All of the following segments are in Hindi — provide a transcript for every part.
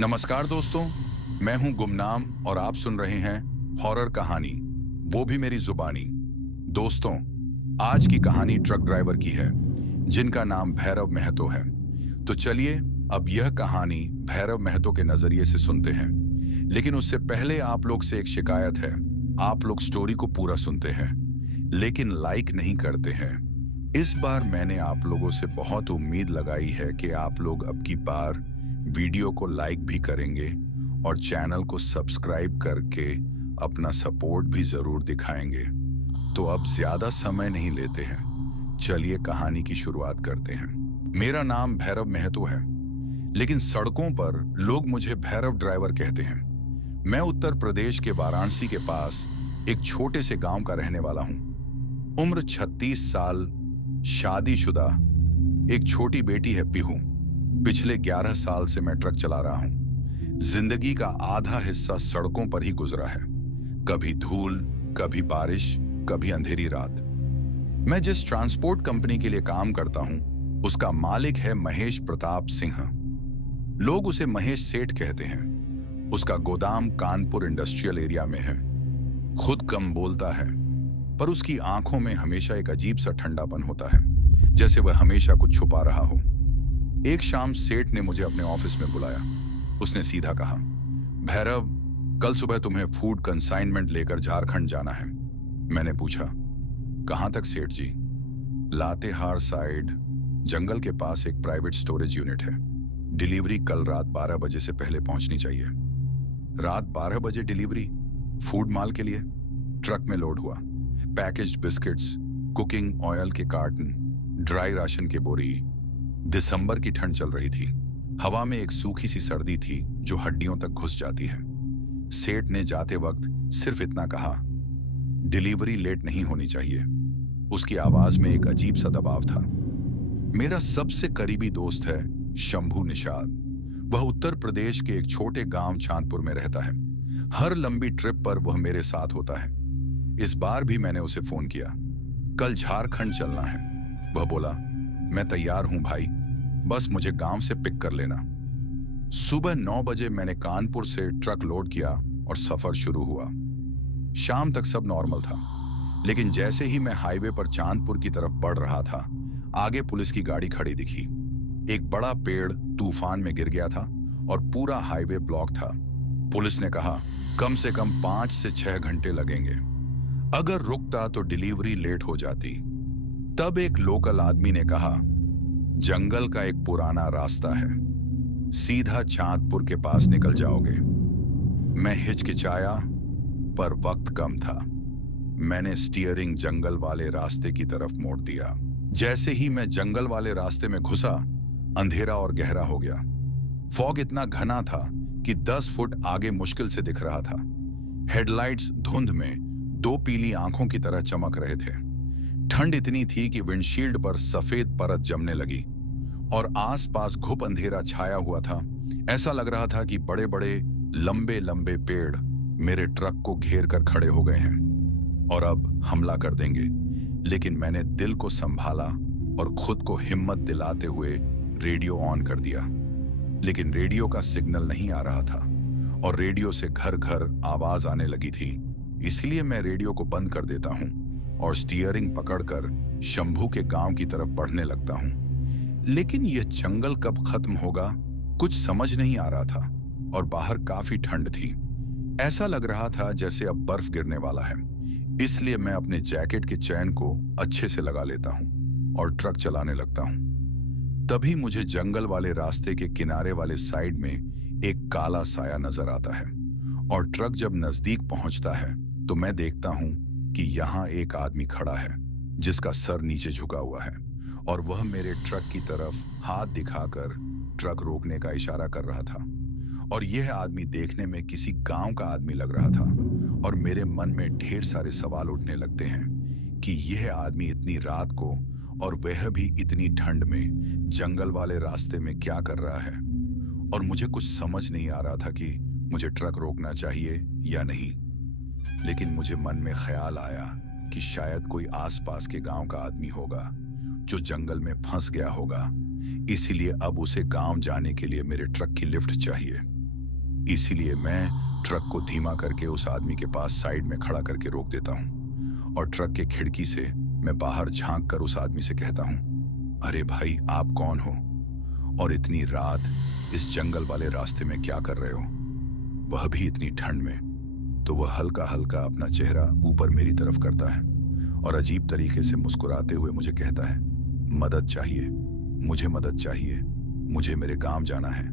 नमस्कार दोस्तों, मैं हूं गुमनाम और आप सुन रहे हैं हॉरर कहानी, वो भी मेरी जुबानी। दोस्तों, आज की कहानी ट्रक ड्राइवर की है जिनका नाम भैरव महतो है। तो चलिए अब यह कहानी भैरव महतो के नजरिए से सुनते हैं। लेकिन उससे पहले आप लोग से एक शिकायत है। आप लोग स्टोरी को पूरा सुनते हैं लेकिन लाइक नहीं करते हैं। इस बार मैंने आप लोगों से बहुत उम्मीद लगाई है कि आप लोग अब की बार वीडियो को लाइक भी करेंगे और चैनल को सब्सक्राइब करके अपना सपोर्ट भी जरूर दिखाएंगे। तो अब ज्यादा समय नहीं लेते हैं, चलिए कहानी की शुरुआत करते हैं। मेरा नाम भैरव महतो है, लेकिन सड़कों पर लोग मुझे भैरव ड्राइवर कहते हैं। मैं उत्तर प्रदेश के वाराणसी के पास एक छोटे से गांव का रहने वाला हूं। उम्र 36 साल, शादीशुदा, एक छोटी बेटी है पीहू। पिछले 11 साल से मैं ट्रक चला रहा हूं। जिंदगी का आधा हिस्सा सड़कों पर ही गुजरा है। कभी धूल, कभी बारिश, कभी अंधेरी रात। मैं जिस ट्रांसपोर्ट कंपनी के लिए काम करता हूं, उसका मालिक है महेश प्रताप सिंह। लोग उसे महेश सेठ कहते हैं। उसका गोदाम कानपुर इंडस्ट्रियल एरिया में है। खुद कम बोलता है, पर उसकी आंखों में हमेशा एक अजीब सा ठंडापन होता है, जैसे वह हमेशा कुछ छुपा रहा हो। एक शाम सेठ ने मुझे अपने ऑफिस में बुलाया। उसने सीधा कहा, भैरव, कल सुबह तुम्हें फूड कंसाइनमेंट लेकर झारखंड जाना है। मैंने पूछा, कहां तक सेठ जी? लातेहार साइड, जंगल के पास एक प्राइवेट स्टोरेज यूनिट है। डिलीवरी कल रात 12 बजे से पहले पहुंचनी चाहिए। रात 12 बजे डिलीवरी? फूड माल के लिए? ट्रक में लोड हुआ। पैकेज्ड बिस्किट्स, कुकिंग ऑयल के कार्टन, ड्राई राशन के बोरी। दिसंबर की ठंड चल रही थी। हवा में एक सूखी सी सर्दी थी जो हड्डियों तक घुस जाती है। सेठ ने जाते वक्त सिर्फ इतना कहा, डिलीवरी लेट नहीं होनी चाहिए। उसकी आवाज में एक अजीब सा दबाव था। मेरा सबसे करीबी दोस्त है शंभू निषाद। वह उत्तर प्रदेश के एक छोटे गांव चांदपुर में रहता है। हर लंबी ट्रिप पर वह मेरे साथ होता है। इस बार भी मैंने उसे फोन किया। कल झारखंड चलना है। वह बोला, मैं तैयार हूं भाई, बस मुझे गांव से पिक कर लेना। सुबह 9 बजे मैंने कानपुर से ट्रक लोड किया और सफर शुरू हुआ। शाम तक सब नॉर्मल था, लेकिन जैसे ही मैं हाईवे पर चांदपुर की तरफ बढ़ रहा था, आगे पुलिस की गाड़ी खड़ी दिखी। एक बड़ा पेड़ तूफान में गिर गया था और पूरा हाईवे ब्लॉक था। पुलिस ने कहा, कम से कम 5 से 6 घंटे लगेंगे। अगर रुकता तो डिलीवरी लेट हो जाती। तब एक लोकल आदमी ने कहा, जंगल का एक पुराना रास्ता है, सीधा चांदपुर के पास निकल जाओगे। मैं हिचकिचाया, पर वक्त कम था। मैंने स्टीयरिंग जंगल वाले रास्ते की तरफ मोड़ दिया। जैसे ही मैं जंगल वाले रास्ते में घुसा, अंधेरा और गहरा हो गया। फॉग इतना घना था कि 10 फुट आगे मुश्किल से दिख रहा था। हेडलाइट्स धुंध में 2 पीली आंखों की तरह चमक रहे थे। ठंड इतनी थी कि विंडशील्ड पर सफेद परत जमने लगी और आसपास घुप अंधेरा छाया हुआ था। ऐसा लग रहा था कि बड़े बड़े लंबे लंबे पेड़ मेरे ट्रक को घेर कर खड़े हो गए हैं और अब हमला कर देंगे। लेकिन मैंने दिल को संभाला और खुद को हिम्मत दिलाते हुए रेडियो ऑन कर दिया। लेकिन रेडियो का सिग्नल नहीं आ रहा था और रेडियो से घर घर आवाज आने लगी थी। इसलिए मैं रेडियो को बंद कर देता हूं और स्टीयरिंग पकड़कर शंभू के गांव की तरफ बढ़ने लगता हूं। लेकिन यह जंगल कब खत्म होगा कुछ समझ नहीं आ रहा था और बाहर काफी ठंड थी। ऐसा लग रहा था जैसे अब बर्फ गिरने वाला है। इसलिए मैं अपने जैकेट के चैन को अच्छे से लगा लेता हूं और ट्रक चलाने लगता हूं। तभी मुझे जंगल वाले रास्ते के किनारे वाले साइड में एक काला साया नजर आता है और ट्रक जब नजदीक पहुंचता है तो मैं देखता हूं कि यहाँ एक आदमी खड़ा है जिसका सर नीचे झुका हुआ है और वह मेरे ट्रक की तरफ हाथ दिखाकर ट्रक रोकने का इशारा कर रहा था। और यह आदमी देखने में किसी गांव का आदमी लग रहा था और मेरे मन में ढेर सारे सवाल उठने लगते हैं कि यह आदमी इतनी रात को और वह भी इतनी ठंड में जंगल वाले रास्ते में क्या कर रहा है। और मुझे कुछ समझ नहीं आ रहा था कि मुझे ट्रक रोकना चाहिए या नहीं। लेकिन मुझे मन में ख्याल आया कि शायद कोई आसपास के गांव का आदमी होगा जो जंगल में फंस गया होगा, इसीलिए अब उसे गांव जाने के लिए मेरे ट्रक की लिफ्ट चाहिए। इसीलिए मैं ट्रक को धीमा करके उस आदमी के पास साइड में खड़ा करके रोक देता हूँ और ट्रक के खिड़की से मैं बाहर झांक कर उस आदमी से कहता हूँ, अरे भाई, आप कौन हो और इतनी रात इस जंगल वाले रास्ते में क्या कर रहे हो, वह भी इतनी ठंड में। तो वह हल्का हल्का अपना चेहरा ऊपर मेरी तरफ करता है और अजीब तरीके से मुस्कुराते हुए मुझे कहता है, मदद चाहिए, मुझे मदद चाहिए, मुझे मेरे गांव जाना है,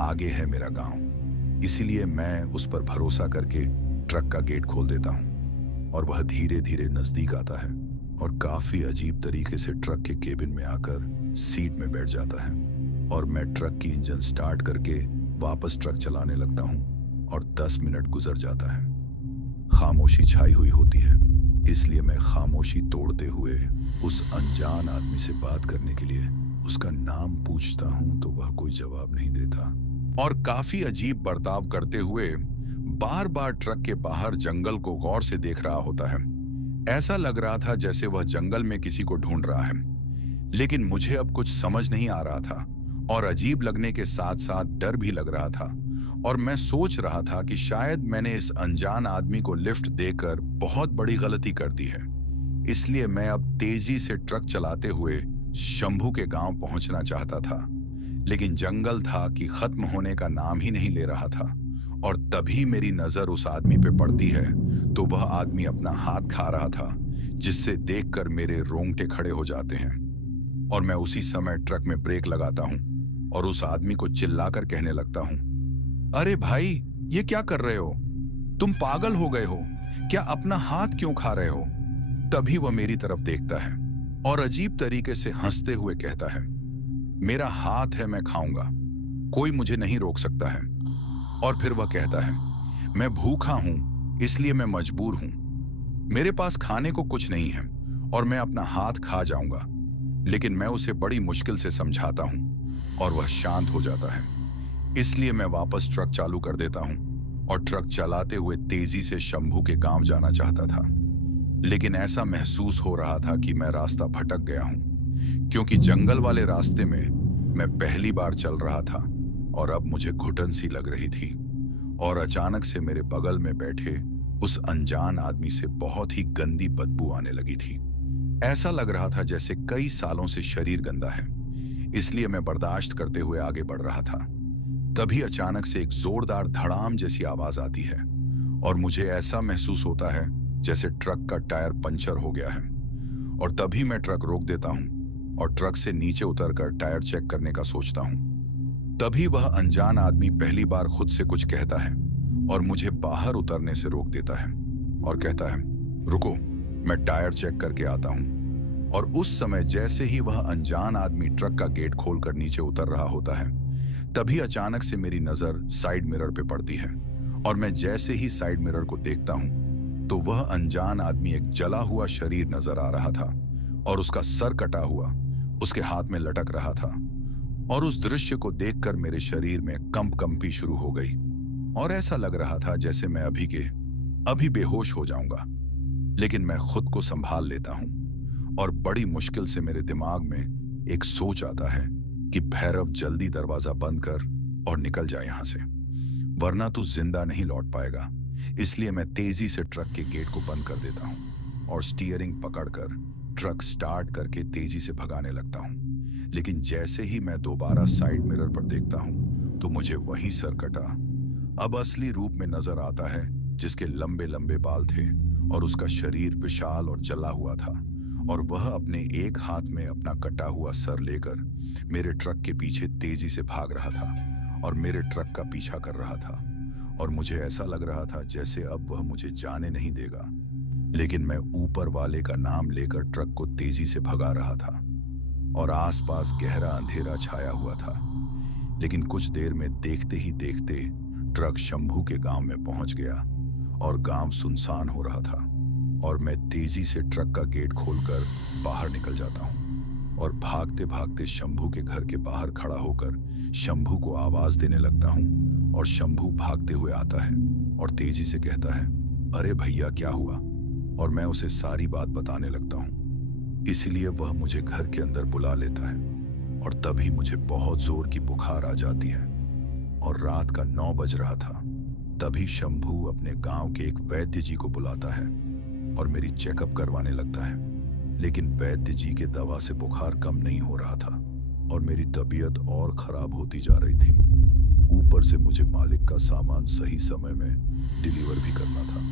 आगे है मेरा गांव। इसीलिए मैं उस पर भरोसा करके ट्रक का गेट खोल देता हूँ और वह धीरे धीरे नजदीक आता है और काफी अजीब तरीके से ट्रक के केबिन में आकर सीट में बैठ जाता है और मैं ट्रक की इंजन स्टार्ट करके वापस ट्रक चलाने लगता हूँ और 10 मिनट गुजर जाता है। खामोशी छाई हुई होती है, इसलिए मैं खामोशी तोड़ते हुए उस अनजान आदमी से बात करने के लिए उसका नाम पूछता हूं तो वह कोई जवाब नहीं देता और काफी अजीब बर्ताव करते हुए बार बार ट्रक के बाहर जंगल को गौर से देख रहा होता है। ऐसा लग रहा था जैसे वह जंगल में किसी को ढूंढ रहा है, लेकिन मुझे अब कुछ समझ नहीं आ रहा था और अजीब लगने के साथ साथ डर भी लग रहा था और मैं सोच रहा था कि शायद मैंने इस अनजान आदमी को लिफ्ट देकर बहुत बड़ी गलती कर दी है। इसलिए मैं अब तेजी से ट्रक चलाते हुए शंभू के गांव पहुंचना चाहता था, लेकिन जंगल था कि खत्म होने का नाम ही नहीं ले रहा था। और तभी मेरी नजर उस आदमी पे पड़ती है तो वह आदमी अपना हाथ खा रहा था, जिससे देखकर मेरे रोंगटे खड़े हो जाते हैं और मैं उसी समय ट्रक में ब्रेक लगाता हूं और उस आदमी को चिल्लाकर कहने लगता हूं, अरे भाई, ये क्या कर रहे हो? तुम पागल हो गए हो क्या? अपना हाथ क्यों खा रहे हो? तभी वह मेरी तरफ देखता है और अजीब तरीके से हंसते हुए कहता है, मेरा हाथ है, मैं खाऊंगा, कोई मुझे नहीं रोक सकता है। और फिर वह कहता है, मैं भूखा हूं इसलिए मैं मजबूर हूं, मेरे पास खाने को कुछ नहीं है और मैं अपना हाथ खा जाऊंगा। लेकिन मैं उसे बड़ी मुश्किल से समझाता हूं और वह शांत हो जाता है। इसलिए मैं वापस ट्रक चालू कर देता हूं और ट्रक चलाते हुए तेजी से शंभू के गांव जाना चाहता था। लेकिन ऐसा महसूस हो रहा था कि मैं रास्ता भटक गया हूं, क्योंकि जंगल वाले रास्ते में मैं पहली बार चल रहा था और अब मुझे घुटन सी लग रही थी। और अचानक से मेरे बगल में बैठे उस अनजान आदमी से बहुत ही गंदी बदबू आने लगी थी। ऐसा लग रहा था जैसे कई सालों से शरीर गंदा है। इसलिए मैं बर्दाश्त करते हुए आगे बढ़ रहा था। तभी अचानक से एक जोरदार धड़ाम जैसी आवाज आती है और मुझे ऐसा महसूस होता है जैसे ट्रक का टायर पंचर हो गया है। और तभी मैं ट्रक रोक देता हूं और ट्रक से नीचे उतरकर टायर चेक करने का सोचता हूं। तभी वह अनजान आदमी पहली बार खुद से कुछ कहता है और मुझे बाहर उतरने से रोक देता है और कहता है, रुको, मैं टायर चेक करके आता हूं। और उस समय जैसे ही वह अनजान आदमी ट्रक का गेट खोलकर नीचे उतर रहा होता है, तभी अचानक से मेरी नजर साइड मिरर पे पड़ती है और मैं जैसे ही साइड मिरर को देखता हूं तो वह अनजान आदमी एक जला हुआ शरीर नजर आ रहा था और उसका सर कटा हुआ उसके हाथ में लटक रहा था। और उस दृश्य को देखकर मेरे शरीर में कंपी शुरू हो गई और ऐसा लग रहा था जैसे मैं अभी बेहोश हो जाऊंगा। लेकिन मैं खुद को संभाल लेता हूं और बड़ी मुश्किल से मेरे दिमाग में एक सोच आता है कि भैरव, जल्दी दरवाजा बंद कर और निकल जाए यहां से, वरना तू जिंदा नहीं लौट पाएगा। इसलिए मैं तेजी से ट्रक के गेट को बंद कर देता हूं और स्टीयरिंग पकड़कर ट्रक स्टार्ट करके तेजी से भगाने लगता हूं। लेकिन जैसे ही मैं दोबारा साइड मिरर पर देखता हूं तो मुझे वही सर कटा अब असली रूप में नजर आता है, जिसके लंबे लंबे बाल थे और उसका शरीर विशाल और जला हुआ था। और वह अपने एक हाथ में अपना कटा हुआ सर लेकर मेरे ट्रक के पीछे तेजी से भाग रहा था और मेरे ट्रक का पीछा कर रहा था। और मुझे ऐसा लग रहा था जैसे अब वह मुझे जाने नहीं देगा। लेकिन मैं ऊपर वाले का नाम लेकर ट्रक को तेजी से भगा रहा था और आसपास गहरा अंधेरा छाया हुआ था। लेकिन कुछ देर में देखते ही देखते ट्रक शंभू के गांव में पहुंच गया और गांव सुनसान हो रहा था। और मैं तेजी से ट्रक का गेट खोलकर बाहर निकल जाता हूं और भागते भागते शंभू के घर के बाहर खड़ा होकर शंभू को आवाज देने लगता हूं। और शंभू भागते हुए आता है और तेजी से कहता है, अरे भैया, क्या हुआ? और मैं उसे सारी बात बताने लगता हूं। इसलिए वह मुझे घर के अंदर बुला लेता है और तभी मुझे बहुत जोर की बुखार आ जाती है और रात का 9 बज रहा था। तभी शंभू अपने गांव के एक वैद्य जी को बुलाता है और मेरी चेकअप करवाने लगता है। लेकिन वैद्य जी के दवा से बुखार कम नहीं हो रहा था और मेरी तबीयत और खराब होती जा रही थी। ऊपर से मुझे मालिक का सामान सही समय में डिलीवर भी करना था।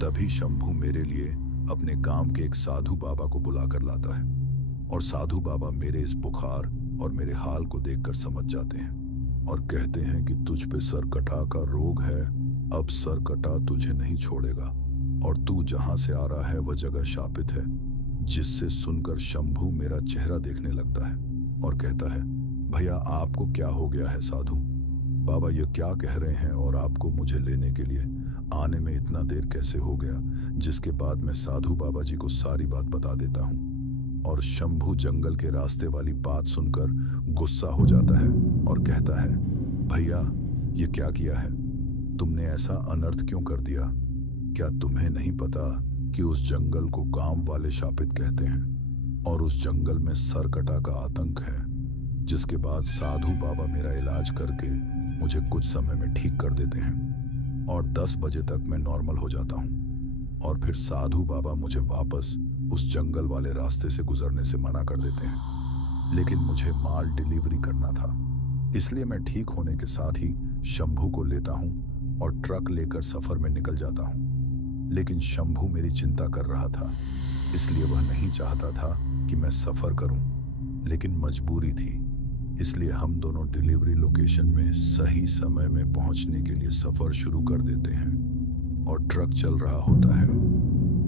तभी शंभू मेरे लिए अपने गांव के एक साधु बाबा को बुला कर लाता है और साधु बाबा मेरे इस बुखार और मेरे हाल को देखकर समझ जाते हैं और कहते हैं कि तुझ पे सरकटा का रोग है। अब सरकटा तुझे नहीं छोड़ेगा और तू जहां से आ रहा है वह जगह शापित है। जिससे सुनकर शंभू मेरा चेहरा देखने लगता है और कहता है, भैया आपको क्या हो गया है साधु बाबा, ये क्या कह रहे हैं और आपको मुझे लेने के लिए आने में इतना देर कैसे हो गया। जिसके बाद मैं साधु बाबा जी को सारी बात बता देता हूँ और शंभू जंगल के रास्ते वाली बात सुनकर गुस्सा हो जाता है और कहता है, भैया ये क्या किया है, तुमने ऐसा अनर्थ क्यों कर दिया। क्या तुम्हें नहीं पता कि उस जंगल को गांव वाले शापित कहते हैं और उस जंगल में सरकटा का आतंक है। जिसके बाद साधु बाबा मेरा इलाज करके मुझे कुछ समय में ठीक कर देते हैं और 10 बजे तक मैं नॉर्मल हो जाता हूँ और फिर साधु बाबा मुझे वापस उस जंगल वाले रास्ते से गुजरने से मना कर देते हैं। लेकिन मुझे माल डिलीवरी करना था, इसलिए मैं ठीक होने के साथ ही शंभू को लेता हूँ और ट्रक लेकर सफर में निकल जाता हूँ। लेकिन शंभू मेरी चिंता कर रहा था, इसलिए वह नहीं चाहता था कि मैं सफर करूं, लेकिन मजबूरी थी। इसलिए हम दोनों डिलीवरी लोकेशन में सही समय में पहुंचने के लिए सफर शुरू कर देते हैं और ट्रक चल रहा होता है।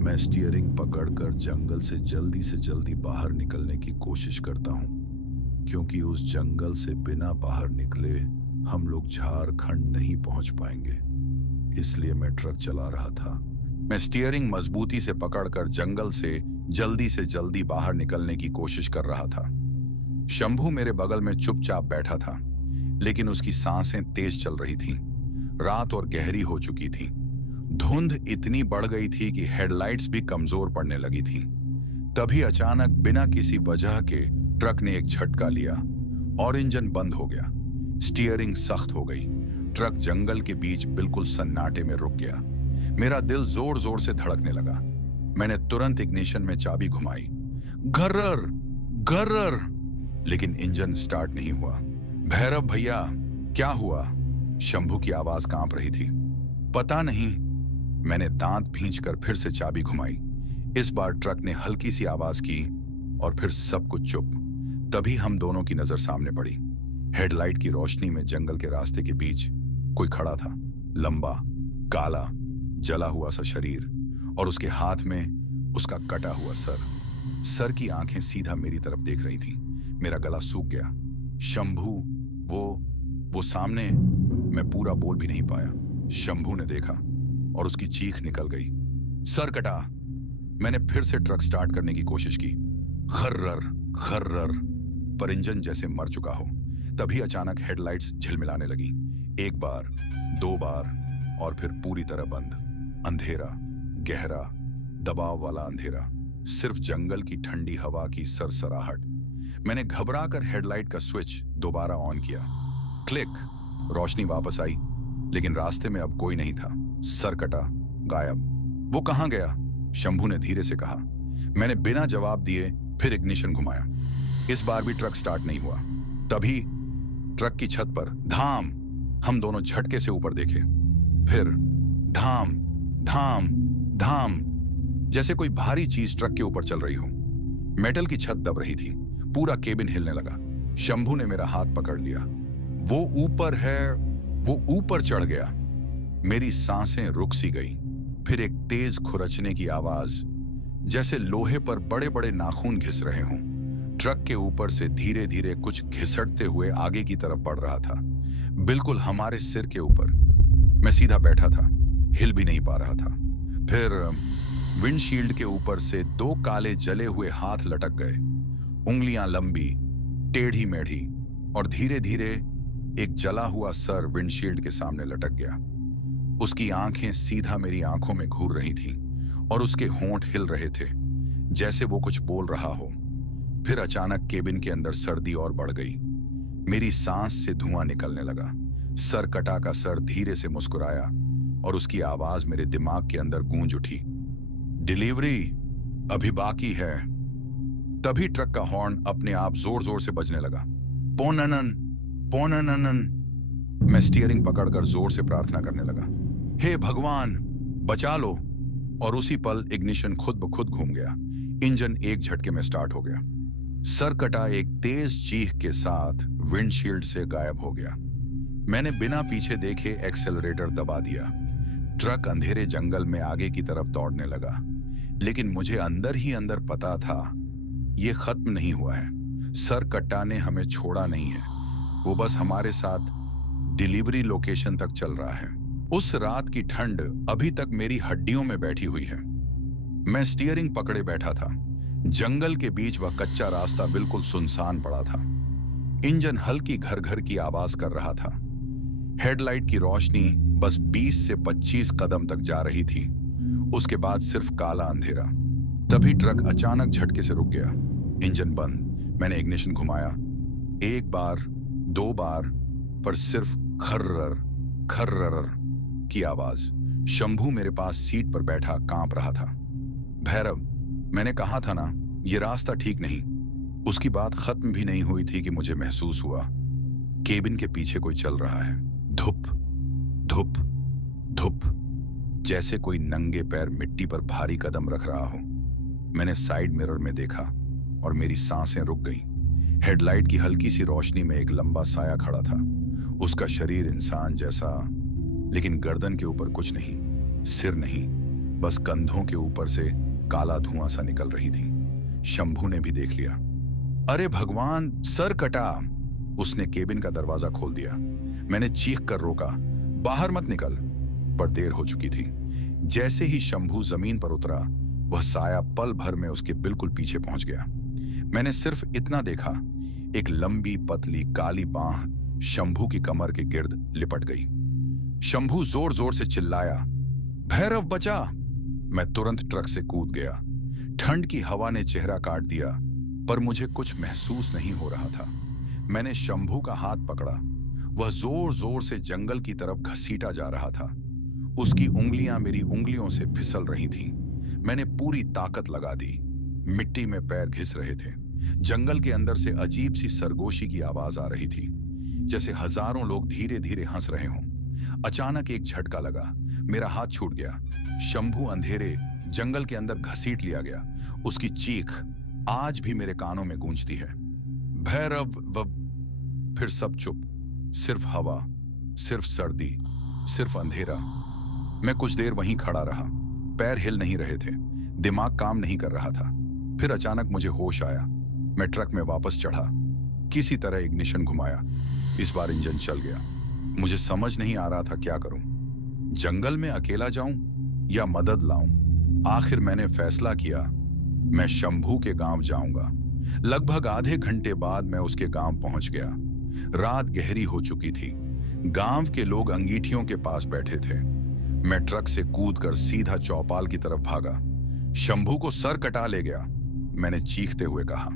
मैं स्टीयरिंग पकड़कर जंगल से जल्दी बाहर निकलने की कोशिश करता हूं, क्योंकि उस जंगल से बिना बाहर निकले हम लोग झारखंड नहीं पहुंच पाएंगे। इसलिए मैं ट्रक चला रहा था। मैं स्टीयरिंग मजबूती से पकड़कर जंगल से जल्दी बाहर निकलने की कोशिश कर रहा था। शंभू मेरे बगल में चुपचाप बैठा था, लेकिन उसकी सांसें तेज चल रही थीं। रात और गहरी हो चुकी थी। धुंध इतनी बढ़ गई थी कि हेडलाइट्स भी कमजोर पड़ने लगी थीं। तभी अचानक बिना किसी वजह के ट्रक ने एक झटका लिया और इंजन बंद हो गया। स्टीयरिंग सख्त हो गई। ट्रक जंगल के बीच बिल्कुल सन्नाटे में रुक गया। मेरा दिल जोर जोर से धड़कने लगा। मैंने तुरंत इग्निशन में चाबी घुमाई। घर्रर घर्रर, लेकिन इंजन स्टार्ट नहीं हुआ। भैरव भैया क्या हुआ? शंभू की आवाज कांप रही थी। पता नहीं। मैंने दांत भींचकर फिर से चाबी घुमाई। इस बार ट्रक ने हल्की सी आवाज की और फिर सब कुछ चुप। तभी हम दोनों की नजर सामने पड़ी। हेडलाइट की रोशनी में जंगल के रास्ते के बीच कोई खड़ा था। लंबा, काला, जला हुआ सा शरीर और उसके हाथ में उसका कटा हुआ सर की आंखें सीधा मेरी तरफ देख रही थीं। मेरा गला सूख गया। शंभू, वो सामने। मैं पूरा बोल भी नहीं पाया। शंभू ने देखा और उसकी चीख निकल गई। सर कटा। मैंने फिर से ट्रक स्टार्ट करने की कोशिश की। खर्रर खर्रर, पर इंजन जैसे मर चुका हो। तभी अचानक हेडलाइट्स झिलमिलाने लगी। एक बार, 2 बार और फिर पूरी तरह बंद। अंधेरा, गहरा, दबाव वाला अंधेरा, सिर्फ जंगल की ठंडी हवा की सरसराहट। मैंने घबराकर हेडलाइट का स्विच दोबारा ऑन किया। क्लिक, रोशनी वापस आई, लेकिन रास्ते में अब कोई नहीं था। सर कटा, गायब। वो कहां गया? शंभू ने धीरे से कहा। मैंने बिना जवाब दिए फिर इग्निशन घुमाया। इस बार भी ट्रक स्टार्ट नहीं हुआ। तभी ट्रक की छत पर धाम। हम दोनों झटके से ऊपर देखे। फिर धाम धाम धाम, जैसे कोई भारी चीज ट्रक के ऊपर चल रही हो। मेटल की छत दब रही थी। पूरा केबिन हिलने लगा। शंभू ने मेरा हाथ पकड़ लिया। वो ऊपर है। वो ऊपर चढ़ गया। मेरी सांसें रुक सी गई। फिर एक तेज खुरचने की आवाज, जैसे लोहे पर बड़े बड़े नाखून घिस रहे हों। ट्रक के ऊपर से धीरे धीरे कुछ घिसटते हुए आगे की तरफ बढ़ रहा था, बिल्कुल हमारे सिर के ऊपर। मैं सीधा बैठा था, हिल भी नहीं पा रहा था। फिर विंडशील्ड के ऊपर से 2 काले जले हुए हाथ लटक गए। उंगलियां लंबी, टेढ़ी मेढ़ी, और धीरे धीरे एक जला हुआ सर विंडशील्ड के सामने लटक गया। उसकी आंखें सीधा मेरी आंखों में घूर रही थीं और उसके होंठ हिल रहे थे, जैसे वो कुछ बोल रहा हो। फिर अचानक केबिन के अंदर सर्दी और बढ़ गई। मेरी सांस से धुआं निकलने लगा। सर कटा का सर धीरे से मुस्कुराया और उसकी आवाज मेरे दिमाग के अंदर गूंज उठी। डिलीवरी अभी बाकी है। तभी ट्रक का हॉर्न अपने आप जोर जोर से बजने लगा। पोननन पोननन। मैं स्टीयरिंग पकड़कर जोर से प्रार्थना करने लगा, हे भगवान बचा लो। और उसी पल इग्निशन खुद ब खुद घूम गया। इंजन एक झटके में स्टार्ट हो गया। सरकटा एक तेज चीख के साथ विंडशील्ड से गायब हो गया। मैंने बिना पीछे देखे एक्सेलरेटर दबा दिया। ट्रक अंधेरे जंगल में आगे की तरफ दौड़ने लगा, लेकिन मुझे अंदर ही अंदर पता था यह खत्म नहीं हुआ है। सरकट्टा ने हमें छोड़ा नहीं है, वो बस हमारे साथ डिलीवरी लोकेशन तक चल रहा है। उस रात की ठंड अभी तक मेरी हड्डियों में बैठी हुई है। मैं स्टीयरिंग पकड़े बैठा था। जंगल के बीच वह कच्चा रास्ता बिल्कुल सुनसान पड़ा था। इंजन हल्की घर घर की आवाज कर रहा था। हेडलाइट की रोशनी बस 20 से 25 कदम तक जा रही थी। उसके बाद सिर्फ काला अंधेरा। तभी ट्रक अचानक झटके से रुक गया। इंजन बंद। मैंने इग्निशन घुमाया, एक बार, दो बार, पर सिर्फ खर्रर खर्रर की आवाज। शंभू मेरे पास सीट पर बैठा कांप रहा था। भैरव, मैंने कहा था ना, यह रास्ता ठीक नहीं। उसकी बात खत्म भी नहीं हुई थी कि मुझे महसूस हुआ केबिन के पीछे कोई चल रहा है। धुप धुप धुप, जैसे कोई नंगे पैर मिट्टी पर भारी कदम रख रहा हो। मैंने साइड मिरर में देखा और मेरी सांसें रुक गईं। हेडलाइट की हल्की सी रोशनी में एक लंबा साया खड़ा था। उसका शरीर इंसान जैसा, लेकिन गर्दन के ऊपर कुछ नहीं, सिर नहीं, बस कंधों के ऊपर से काला धुआं सा निकल रही थी। शंभू ने भी देख लिया। अरे भगवान, सर कटा। उसने केबिन का दरवाजा खोल दिया। मैंने चीख कर रोका, बाहर मत निकल, पर देर हो चुकी थी। जैसे ही शंभू जमीन पर उतरा, वह साया पल भर में उसके बिल्कुल पीछे पहुंच गया। मैंने सिर्फ इतना देखा, एक लंबी पतली काली बांह शंभू की कमर के गिर्द लिपट गई। शंभू जोर जोर से चिल्लाया, भैरव बचा। मैं तुरंत ट्रक से कूद गया। ठंड की हवा ने चेहरा काट दिया, पर मुझे कुछ महसूस नहीं हो रहा था। मैंने शंभू का हाथ पकड़ा। वह जोर जोर से जंगल की तरफ घसीटा जा रहा था। उसकी उंगलियां मेरी उंगलियों से फिसल रही थीं। मैंने पूरी ताकत लगा दी। मिट्टी में पैर घिस रहे थे। जंगल के अंदर से अजीब सी सरगोशी की आवाज आ रही थी, जैसे हजारों लोग धीरे धीरे हंस रहे हों। अचानक एक झटका लगा, मेरा हाथ छूट गया। शंभू अंधेरे जंगल के अंदर घसीट लिया गया। उसकी चीख आज भी मेरे कानों में गूंजती है, भैरव। फिर सब चुप, सिर्फ हवा, सिर्फ सर्दी, सिर्फ अंधेरा। मैं कुछ देर वहीं खड़ा रहा। पैर हिल नहीं रहे थे, दिमाग काम नहीं कर रहा था। फिर अचानक मुझे होश आया। मैं ट्रक में वापस चढ़ा, किसी तरह इग्निशन घुमाया। इस बार इंजन चल गया। मुझे समझ नहीं आ रहा था क्या करूं। जंगल में अकेला जाऊं या मदद लाऊं। आखिर मैंने फैसला किया, मैं शंभू के गांव जाऊंगा। लगभग आधे घंटे बाद मैं उसके गांव पहुंच गया। रात गहरी हो चुकी थी। गांव के लोग अंगीठियों के पास बैठे थे। मैं ट्रक से कूदकर सीधा चौपाल की तरफ भागा। शंभू को सर कटा ले गया, मैंने चीखते हुए कहा।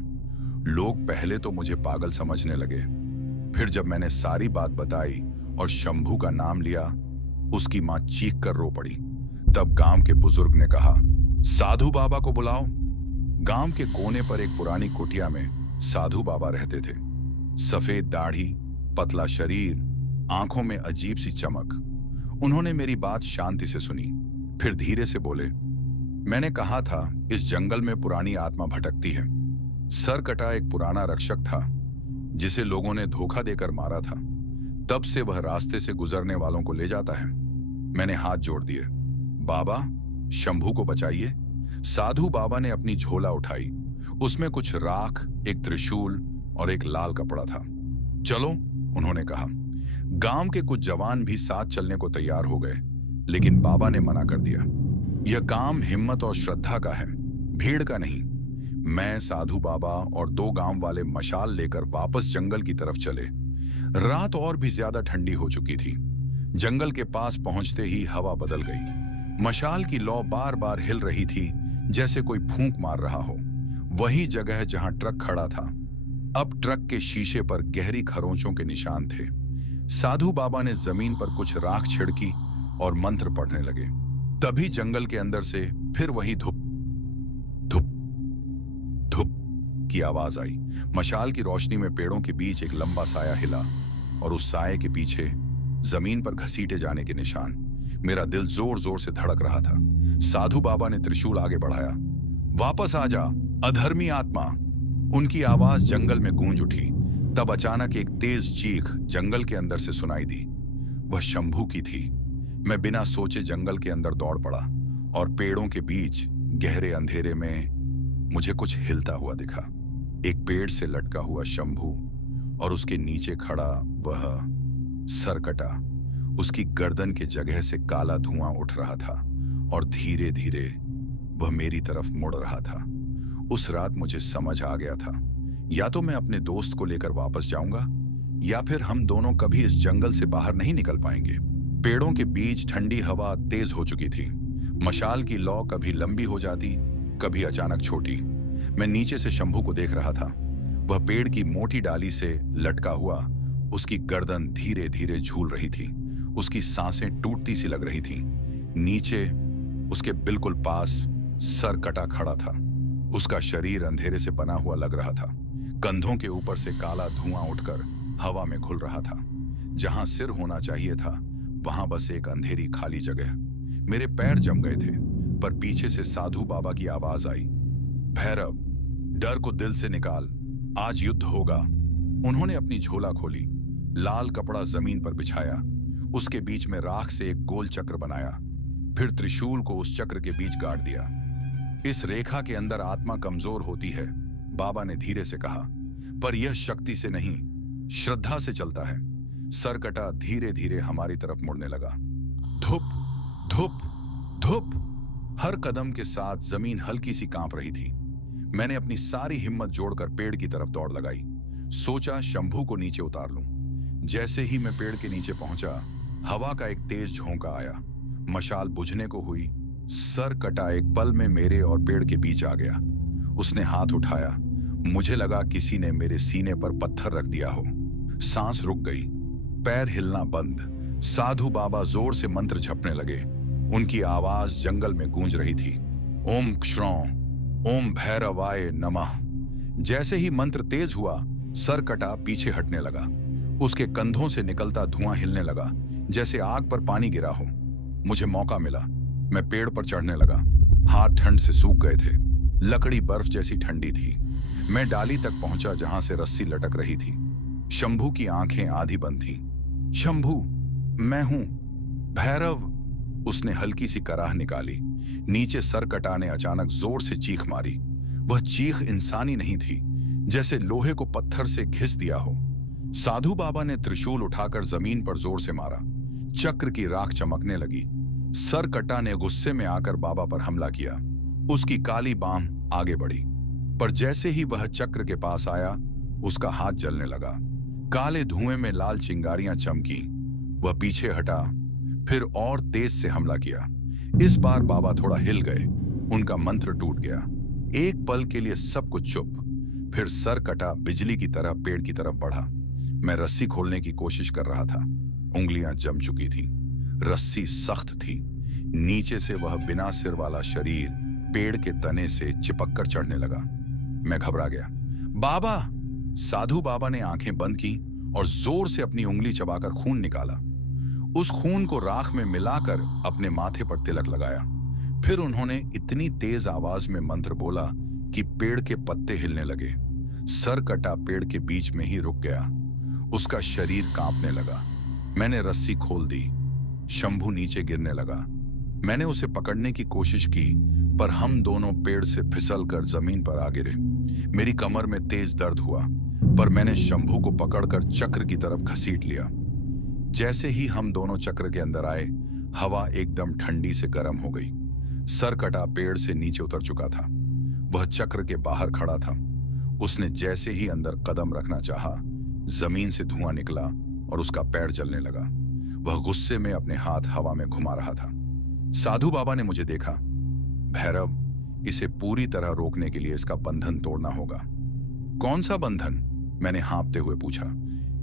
लोग पहले तो मुझे पागल समझने लगे, फिर जब मैंने सारी बात बताई और शंभू का नाम लिया, उसकी मां चीख कर रो पड़ी। तब गांव के बुजुर्ग ने कहा, साधु बाबा को बुलाओ। गांव के कोने पर एक पुरानी कुटिया में साधु बाबा रहते थे। सफेद दाढ़ी, पतला शरीर, आंखों में अजीब सी चमक। उन्होंने मेरी बात शांति से सुनी, फिर धीरे से बोले, मैंने कहा था इस जंगल में पुरानी आत्मा भटकती है। सर कटा एक पुराना रक्षक था जिसे लोगों ने धोखा देकर मारा था। तब से वह रास्ते से गुजरने वालों को ले जाता है। मैंने हाथ जोड़ दिए, बाबा शंभू को बचाइए। साधु बाबा ने अपनी झोला उठाई। उसमें कुछ राख, एक त्रिशूल और एक लाल कपड़ा था। चलो, उन्होंने कहा। गांव के कुछ जवान भी साथ चलने को तैयार हो गए, लेकिन बाबा ने मना कर दिया। यह काम हिम्मत और श्रद्धा का है, भीड़ का नहीं। मैं, साधु बाबा और 2 गांव वाले मशाल लेकर वापस जंगल की तरफ चले। रात और भी ज्यादा ठंडी हो चुकी थी। जंगल के पास पहुंचते ही हवा बदल गई। मशाल की लौ बार बार हिल रही थी, जैसे कोई फूंक मार रहा हो। वही जगह जहां ट्रक खड़ा था। अब ट्रक के शीशे पर गहरी खरोंचों के निशान थे। साधु बाबा ने जमीन पर कुछ राख छिड़की और मंत्र पढ़ने लगे। तभी जंगल के अंदर से फिर वही धुप धुप धुप की आवाज आई। मशाल की रोशनी में पेड़ों के बीच एक लंबा साया हिला और उस साये के पीछे जमीन पर घसीटे जाने के निशान। मेरा दिल जोर जोर से धड़क रहा था। साधु बाबा ने त्रिशूल आगे बढ़ाया। वापस आ जा अधर्मी आत्मा। उनकी आवाज जंगल में गूंज उठी। तब अचानक एक तेज चीख जंगल के अंदर से सुनाई दी। वह शंभू की थी। मैं बिना सोचे जंगल के अंदर दौड़ पड़ा और पेड़ों के बीच गहरे अंधेरे में मुझे कुछ हिलता हुआ दिखा। एक पेड़ से लटका हुआ शंभू और उसके नीचे खड़ा वह सरकटा। उसकी गर्दन के जगह से काला धुआं उठ रहा था और धीरे धीरे वह मेरी तरफ मुड़ रहा था। उस रात मुझे समझ आ गया था, या तो मैं अपने दोस्त को लेकर वापस जाऊंगा या फिर हम दोनों कभी इस जंगल से बाहर नहीं निकल पाएंगे। पेड़ों के बीच ठंडी हवा तेज हो चुकी थी। मशाल की लौ कभी लंबी हो जाती, कभी अचानक छोटी। मैं नीचे से शंभू को देख रहा था। वह पेड़ की मोटी डाली से लटका हुआ, उसकी गर्दन धीरे धीरे झूल रही थी। उसकी सांसें टूटती सी लग रही थीं। नीचे उसके बिल्कुल पास सरकटा खड़ा था। उसका शरीर अंधेरे से बना हुआ लग रहा था। कंधों के ऊपर से काला धुआं उठकर हवा में घुल रहा था। जहां सिर होना चाहिए था वहां बस एक अंधेरी खाली जगह। मेरे पैर जम गए थे, पर पीछे से साधु बाबा की आवाज आई, भैरव, डर को दिल से निकाल, आज युद्ध होगा। उन्होंने अपनी झोला खोली, लाल कपड़ा जमीन पर बिछाया, उसके बीच में राख से एक गोल चक्र बनाया, फिर त्रिशूल को उस चक्र के बीच गाड़ दिया। इस रेखा के अंदर आत्मा कमजोर होती है, बाबा ने धीरे से कहा, पर यह शक्ति से नहीं, श्रद्धा से चलता है। सरकटा धीरे धीरे हमारी तरफ मुड़ने लगा। धुप धुप धुप। हर कदम के साथ जमीन हल्की सी कांप रही थी। मैंने अपनी सारी हिम्मत जोड़कर पेड़ की तरफ दौड़ लगाई। सोचा शंभू को नीचे उतार लूं। जैसे ही मैं पेड़ के नीचे पहुंचा, हवा का एक तेज झोंका आया। मशाल बुझने को हुई। सरकटा एक पल में मेरे और पेड़ के बीच आ गया। उसने हाथ उठाया। मुझे लगा किसी ने मेरे सीने पर पत्थर रख दिया हो। सांस रुक गई, पैर हिलना बंद। साधु बाबा जोर से मंत्र झपने लगे। उनकी आवाज जंगल में गूंज रही थी, ओम क्षणों, ओम भैरवाय नमः। जैसे ही मंत्र तेज हुआ, सरकटा पीछे हटने लगा। उसके कंधों से निकलता धुआं हिलने लगा, जैसे आग पर पानी गिरा हो। मुझे मौका मिला। मैं पेड़ पर चढ़ने लगा। हाथ ठंड से सूख गए थे। लकड़ी बर्फ जैसी ठंडी थी। मैं डाली तक पहुंचा जहां से रस्सी लटक रही थी। शंभू की आंखें आधी बंद थीं। शंभू, मैं हूं, भैरव। उसने हल्की सी कराह निकाली। नीचे सरकटा ने अचानक जोर से चीख मारी। वह चीख इंसानी नहीं थी, जैसे लोहे को पत्थर से घिस दिया हो। साधु बाबा ने त्रिशूल उठाकर जमीन पर जोर से मारा। चक्र की राख चमकने लगी। सरकटा ने गुस्से में आकर बाबा पर हमला किया। उसकी काली बांह आगे बढ़ी, पर जैसे ही वह चक्र के पास आया, उसका हाथ जलने लगा। काले धुएं में लाल चिंगारियां चमकी। वह पीछे हटा, फिर और तेज से हमला किया। इस बार बाबा थोड़ा हिल गए। उनका मंत्र टूट गया। एक पल के लिए सब कुछ चुप। फिर सरकटा बिजली की तरह पेड़ की तरफ बढ़ा। मैं रस्सी खोलने की कोशिश कर रहा था। उंगलियां जम चुकी थीं। रस्सी सख्त थी। नीचे से वह बिना सिर वाला शरीर पेड़ के तने से चिपक कर चढ़ने लगा। मैं घबरा गया। बाबा! साधु बाबा ने आंखें बंद की और जोर से अपनी उंगली चबाकर खून निकाला। उस खून को राख में मिलाकर अपने माथे पर तिलक लगाया। फिर उन्होंने इतनी तेज आवाज में मंत्र बोला कि पेड़ के पत्ते हिलने लगे। सरकटा पेड़ के बीच में ही रुक गया। उसका शरीर कांपने लगा। मैंने रस्सी खोल दी। शंभू नीचे गिरने लगा। मैंने उसे पकड़ने की कोशिश की, पर हम दोनों पेड़ से फिसलकर जमीन पर आ गिरे। मेरी कमर में तेज दर्द हुआ, पर मैंने शंभू को पकड़कर चक्र की तरफ घसीट लिया। जैसे ही हम दोनों चक्र के अंदर आए, हवा एकदम ठंडी से गर्म हो गई। सरकटा पेड़ से नीचे उतर चुका था। वह चक्र के बाहर खड़ा था। उसने जैसे ही अंदर कदम रखना चाहा, जमीन से धुआं निकला और उसका पैर जलने लगा। वह गुस्से में अपने हाथ हवा में घुमा रहा था। साधु बाबा ने मुझे देखा। भैरव, इसे पूरी तरह रोकने के लिए इसका बंधन तोड़ना होगा। कौन सा बंधन? मैंने हाँफते हुए पूछा।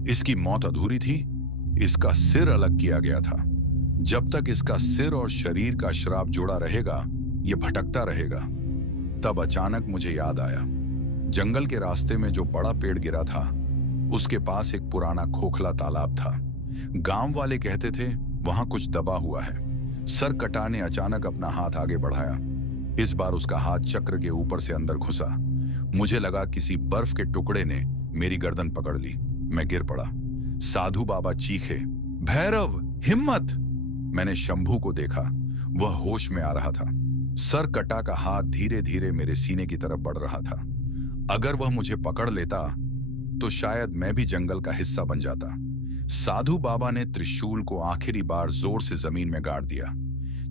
इसकी मौत अधूरी थी। इसका सिर अलग किया गया था। जब तक इसका सिर और शरीर का श्राप जुड़ा रहेगा, ये भटकता रहेगा। तब अचानक मुझे याद आया, जंगल के रास्ते में जो बड़ा पेड़ गिरा था, उसके पास एक पुराना खोखला तालाब था। गांव वाले कहते थे वहां कुछ दबा हुआ है। सरकटा ने अचानक अपना हाथ आगे बढ़ाया। इस बार उसका हाथ चक्र के ऊपर से अंदर घुसा। मुझे लगा किसी बर्फ के टुकड़े ने मेरी गर्दन पकड़ ली। मैं गिर पड़ा। साधु बाबा चीखे, भैरव, हिम्मत! मैंने शंभू को देखा। वह होश में आ रहा था। सरकटा का हाथ धीरे धीरे मेरे सीने की तरफ बढ़ रहा था। अगर वह मुझे पकड़ लेता तो शायद मैं भी जंगल का हिस्सा बन जाता। साधु बाबा ने त्रिशूल को आखिरी बार जोर से जमीन में गाड़ दिया।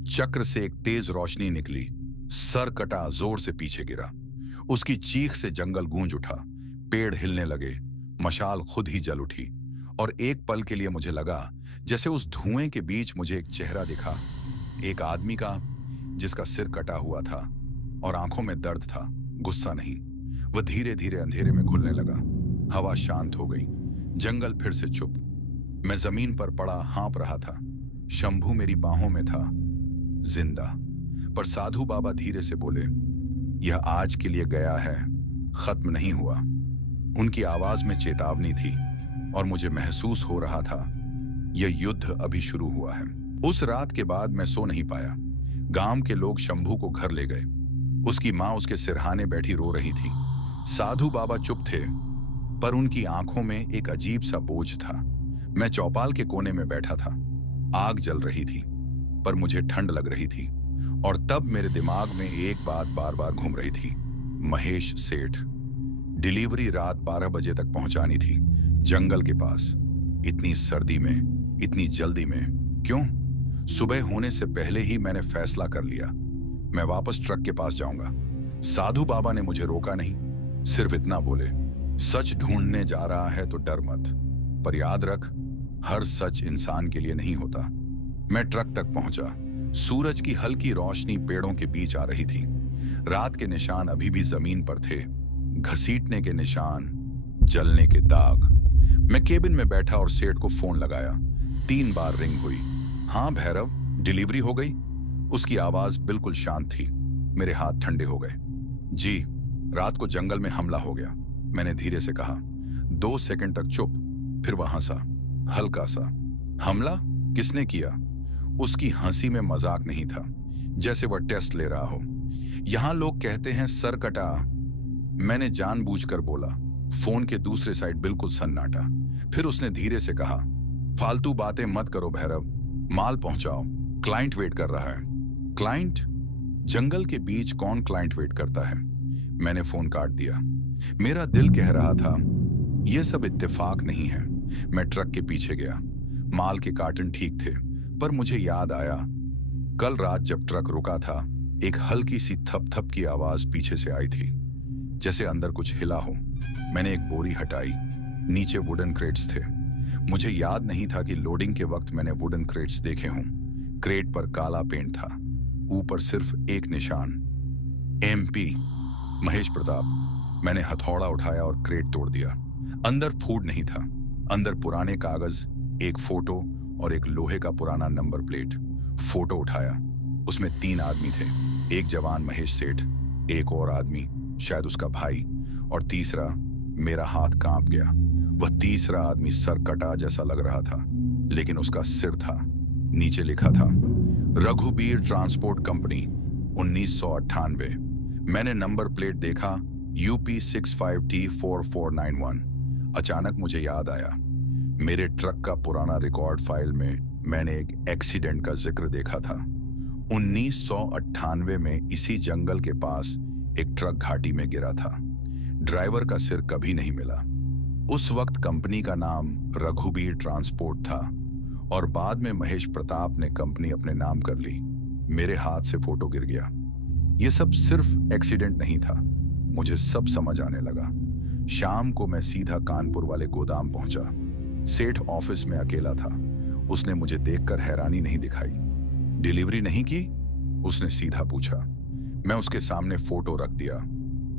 चक्र से एक तेज रोशनी निकली। सरकटा जोर से पीछे गिरा। उसकी चीख से जंगल गूंज उठा। पेड़ हिलने लगे। मशाल खुद ही जल उठी और एक पल के लिए मुझे लगा जैसे उस धुएं के बीच मुझे एक चेहरा दिखा, एक आदमी का जिसका सिर कटा हुआ था और आंखों में दर्द था, गुस्सा नहीं। वह धीरे धीरे अंधेरे में घुलने लगा। हवा शांत हो गई। जंगल फिर से चुप। मैं जमीन पर पड़ा हाँप रहा था। शंभू मेरी बाहों में था, जिंदा। पर साधु बाबा धीरे से बोले, यह आज के लिए गया है, खत्म नहीं हुआ। उनकी आवाज में चेतावनी थी और मुझे महसूस हो रहा था यह युद्ध अभी शुरू हुआ है। उस रात के बाद मैं सो नहीं पाया। गांव के लोग शंभू को घर ले गए। उसकी मां उसके सिरहाने बैठी रो रही थी। साधु बाबा चुप थे, पर उनकी आंखों में एक अजीब सा बोझ था। मैं चौपाल के कोने में बैठा था। आग जल रही थी, पर मुझे ठंड लग रही थी। और तब मेरे दिमाग में एक बात बार बार घूम रही थी, महेश सेठ। डिलीवरी रात 12 बजे तक पहुंचानी थी, जंगल के पास। इतनी सर्दी में, इतनी जल्दी में, क्यों? सुबह होने से पहले ही मैंने फैसला कर लिया, मैं वापस ट्रक के पास जाऊंगा। साधु बाबा ने मुझे रोका नहीं, सिर्फ इतना बोले, सच ढूंढने जा रहा है तो डर मत, पर याद रख, हर सच इंसान के लिए नहीं होता। मैं ट्रक तक पहुंचा। सूरज की हल्की रोशनी पेड़ों के बीच आ रही थी। रात के निशान अभी भी जमीन पर थे, घसीटने के निशान, जलने के दाग। मैं केबिन में बैठा और सेठ को फोन लगाया। 3 बार रिंग हुई। हाँ भैरव, डिलीवरी हो गई? उसकी आवाज बिल्कुल शांत थी। मेरे हाथ ठंडे हो गए। जी, रात को जंगल में हमला हो गया, मैंने धीरे से कहा। 2 सेकंड तक चुप, फिर वह हंसा, हल्का सा। हमला किसने किया? उसकी हंसी में मजाक नहीं था, जैसे वह टेस्ट ले रहा हो। यहां लोग कहते हैं सरकटा, मैंने जानबूझकर बोला। फोन के दूसरे साइड बिल्कुल सन्नाटा। फिर उसने धीरे से कहा, फालतू बातें मत करो भैरव, माल पहुंचाओ, क्लाइंट वेट कर रहा है। क्लाइंट? जंगल के बीच कौन क्लाइंट वेट करता है? मैंने फोन काट दिया। मेरा दिल कह रहा था यह सब इत्तेफाक नहीं है। मैं ट्रक के पीछे गया। माल के कार्टन ठीक थे, पर मुझे याद आया, कल रात जब ट्रक रुका था, एक हल्की सी थप थप की आवाज पीछे से आई थी, जैसे अंदर कुछ हिला हो। मैंने एक बोरी हटाई। नीचे वुडन क्रेट्स थे। मुझे याद नहीं था कि लोडिंग के वक्त मैंने वुडन क्रेट्स देखे हों। क्रेट पर काला पेंट था, ऊपर सिर्फ एक निशान, MP, महेश प्रताप। मैंने हथौड़ा उठाया और क्रेट तोड़ दिया। अंदर फूड नहीं था, अंदर पुराने कागज, एक फोटो और एक लोहे का पुराना नंबर प्लेट। फोटो उठाया, उसमें 3 आदमी थे। एक जवान महेश सेठ, एक और आदमी शायद उसका भाई, और तीसरा, मेरा हाथ कांप गया। वह तीसरा आदमी सरकटा जैसा लग रहा था, लेकिन उसका सिर था। नीचे लिखा था, रघुबीर ट्रांसपोर्ट कंपनी, 1998। मैंने नंबर प्लेट देखा, UP 65T4491। अचानक मुझे याद आया, मेरे ट्रक का पुराना रिकॉर्ड फाइल में मैंने एक एक्सीडेंट का जिक्र देखा था। 1998 में इसी जंगल के पास एक ट्रक घाटी में गिरा था। ड्राइवर का सिर कभी नहीं मिला। उस वक्त कंपनी का नाम रघुबीर ट्रांसपोर्ट था और बाद में महेश प्रताप ने कंपनी अपने नाम कर ली। मेरे हाथ से फोटो गिर गया। यह सब सिर्फ एक्सीडेंट नहीं था, मुझे सब समझ आने लगा। शाम को मैं सीधा कानपुर वाले गोदाम पहुंचा। सेठ ऑफिस में अकेला था। उसने मुझे देखकर हैरानी नहीं दिखाई। डिलीवरी नहीं की? उसने सीधा पूछा। मैं उसके सामने फोटो रख दिया।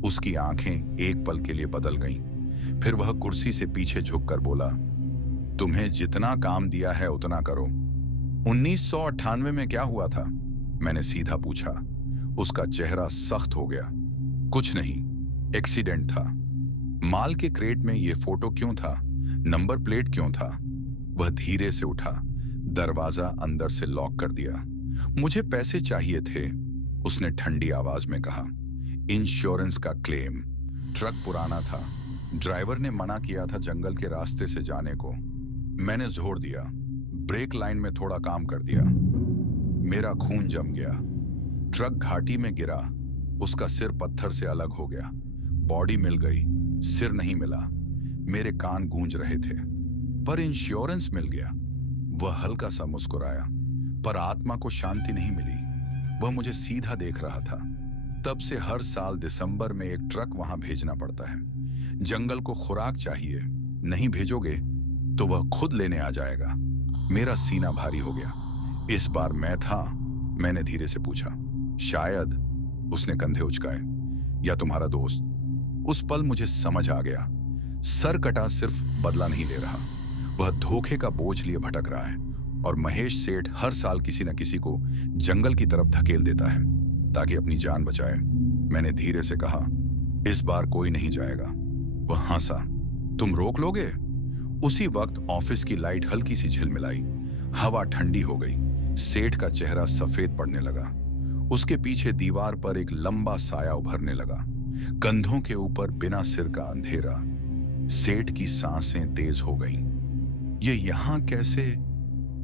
उसकी आंखें एक पल के लिए बदल गईं। फिर वह कुर्सी से पीछे झुककर बोला, तुम्हें जितना काम दिया है उतना करो। 1998 में क्या हुआ था? मैंने सीधा पूछा। उसका चेहरा सख्त हो गया। कुछ नहीं, एक्सीडेंट था। माल के क्रेट में ये फोटो क्यों था? नंबर प्लेट क्यों था? वह धीरे से उठा, दरवाजा अंदर से लॉक कर दिया। मुझे पैसे चाहिए थे, उसने ठंडी आवाज में कहा। इंश्योरेंस का क्लेम। ट्रक पुराना था, ड्राइवर ने मना किया था जंगल के रास्ते से जाने को। मैंने जोर दिया, ब्रेक लाइन में थोड़ा काम कर दिया। मेरा खून जम गया। ट्रक घाटी में गिरा, उसका सिर पत्थर से अलग हो गया। बॉडी मिल गई, सिर नहीं मिला। मेरे कान गूंज रहे थे। पर इंश्योरेंस मिल गया। वह हल्का सा मुस्कुराया, पर आत्मा को शांति नहीं मिली। वह मुझे सीधा देख रहा था। तब से हर साल दिसंबर में एक ट्रक वहां भेजना पड़ता है। जंगल को खुराक चाहिए, नहीं भेजोगे तो वह खुद लेने आ जाएगा। मेरा सीना भारी हो गया। इस बार मैं था। मैंने धीरे से पूछा, शायद? उसने कंधे उचकाए। या तुम्हारा दोस्त? उस पल मुझे समझ आ गया, सर कटा सिर्फ बदला नहीं ले रहा, वह धोखे का बोझ लिए भटक रहा है। और महेश सेठ हर साल किसी न किसी को जंगल की तरफ धकेल देता है ताकि अपनी जान बचाए। मैंने धीरे से कहा, इस बार कोई नहीं जाएगा। वह हंसा, तुम रोक लोगे? उसी वक्त ऑफिस की लाइट हल्की सी झिलमिलाई। हवा ठंडी हो गई। सेठ का चेहरा सफेद पड़ने लगा। उसके पीछे दीवार पर एक लंबा साया उभरने लगा। कंधों के ऊपर बिना सिर का अंधेरा। सेठ की सांसें तेज हो गईं। ये यहां कैसे?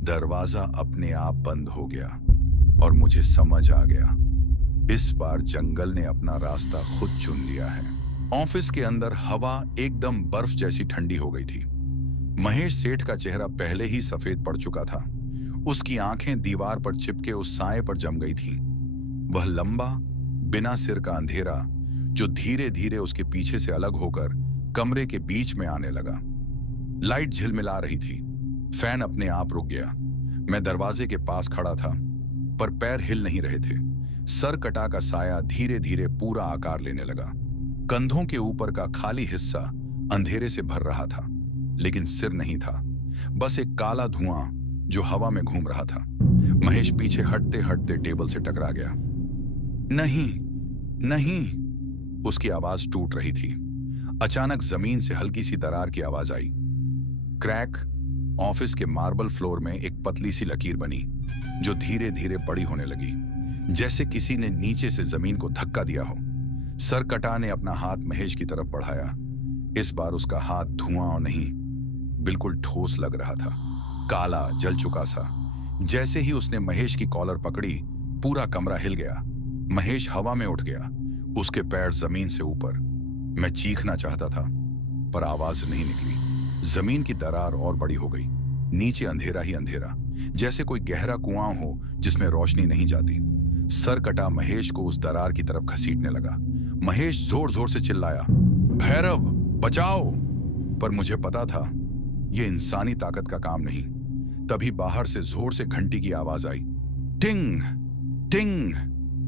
दरवाजा अपने आप बंद हो गया और मुझे समझ आ गया, इस बार जंगल ने अपना रास्ता खुद चुन लिया है। ऑफिस के अंदर हवा एकदम बर्फ जैसी ठंडी हो गई थी। महेश सेठ का चेहरा पहले ही सफेद पड़ चुका था। उसकी आंखें दीवार पर चिपके उस साए पर जम गई थीं। वह लंबा, बिना सिर का अंधेरा जो धीरे धीरे उसके पीछे से अलग होकर कमरे के बीच में आने लगा। लाइट झिलमिला रही थी। फैन अपने आप रुक गया। मैं दरवाजे के पास खड़ा था, पर पैर हिल नहीं रहे थे। सर कटा का साया धीरे धीरे पूरा आकार लेने लगा। कंधों के ऊपर का खाली हिस्सा अंधेरे से भर रहा था, लेकिन सिर नहीं था, बस एक काला धुआं जो हवा में घूम रहा था। महेश पीछे हटते हटते टेबल से टकरा गया। नहीं, नहीं, उसकी आवाज टूट रही थी। अचानक जमीन से हल्की सी दरार की आवाज आई। क्रैक। ऑफिस के मार्बल फ्लोर में एक पतली सी लकीर बनी जो धीरे धीरे बड़ी होने लगी, जैसे किसी ने नीचे से जमीन को धक्का दिया हो। सर कटा ने अपना हाथ महेश की तरफ बढ़ाया। इस बार उसका हाथ धुआं नहीं, बिल्कुल ठोस लग रहा था, काला, जल चुका सा। जैसे ही उसने महेश की कॉलर पकड़ी, पूरा कमरा हिल गया। महेश हवा में उठ गया, उसके पैर जमीन से ऊपर। मैं चीखना चाहता था, पर आवाज नहीं निकली। जमीन की दरार और बड़ी हो गई। नीचे अंधेरा ही अंधेरा, जैसे कोई गहरा कुआं हो जिसमें रोशनी नहीं जाती। सर कटा महेश को उस दरार की तरफ घसीटने लगा। महेश जोर जोर से चिल्लाया, भैरव, बचाओ! पर मुझे पता था यह इंसानी ताकत का काम नहीं। तभी बाहर से जोर से घंटी की आवाज आई। टिंग टिंग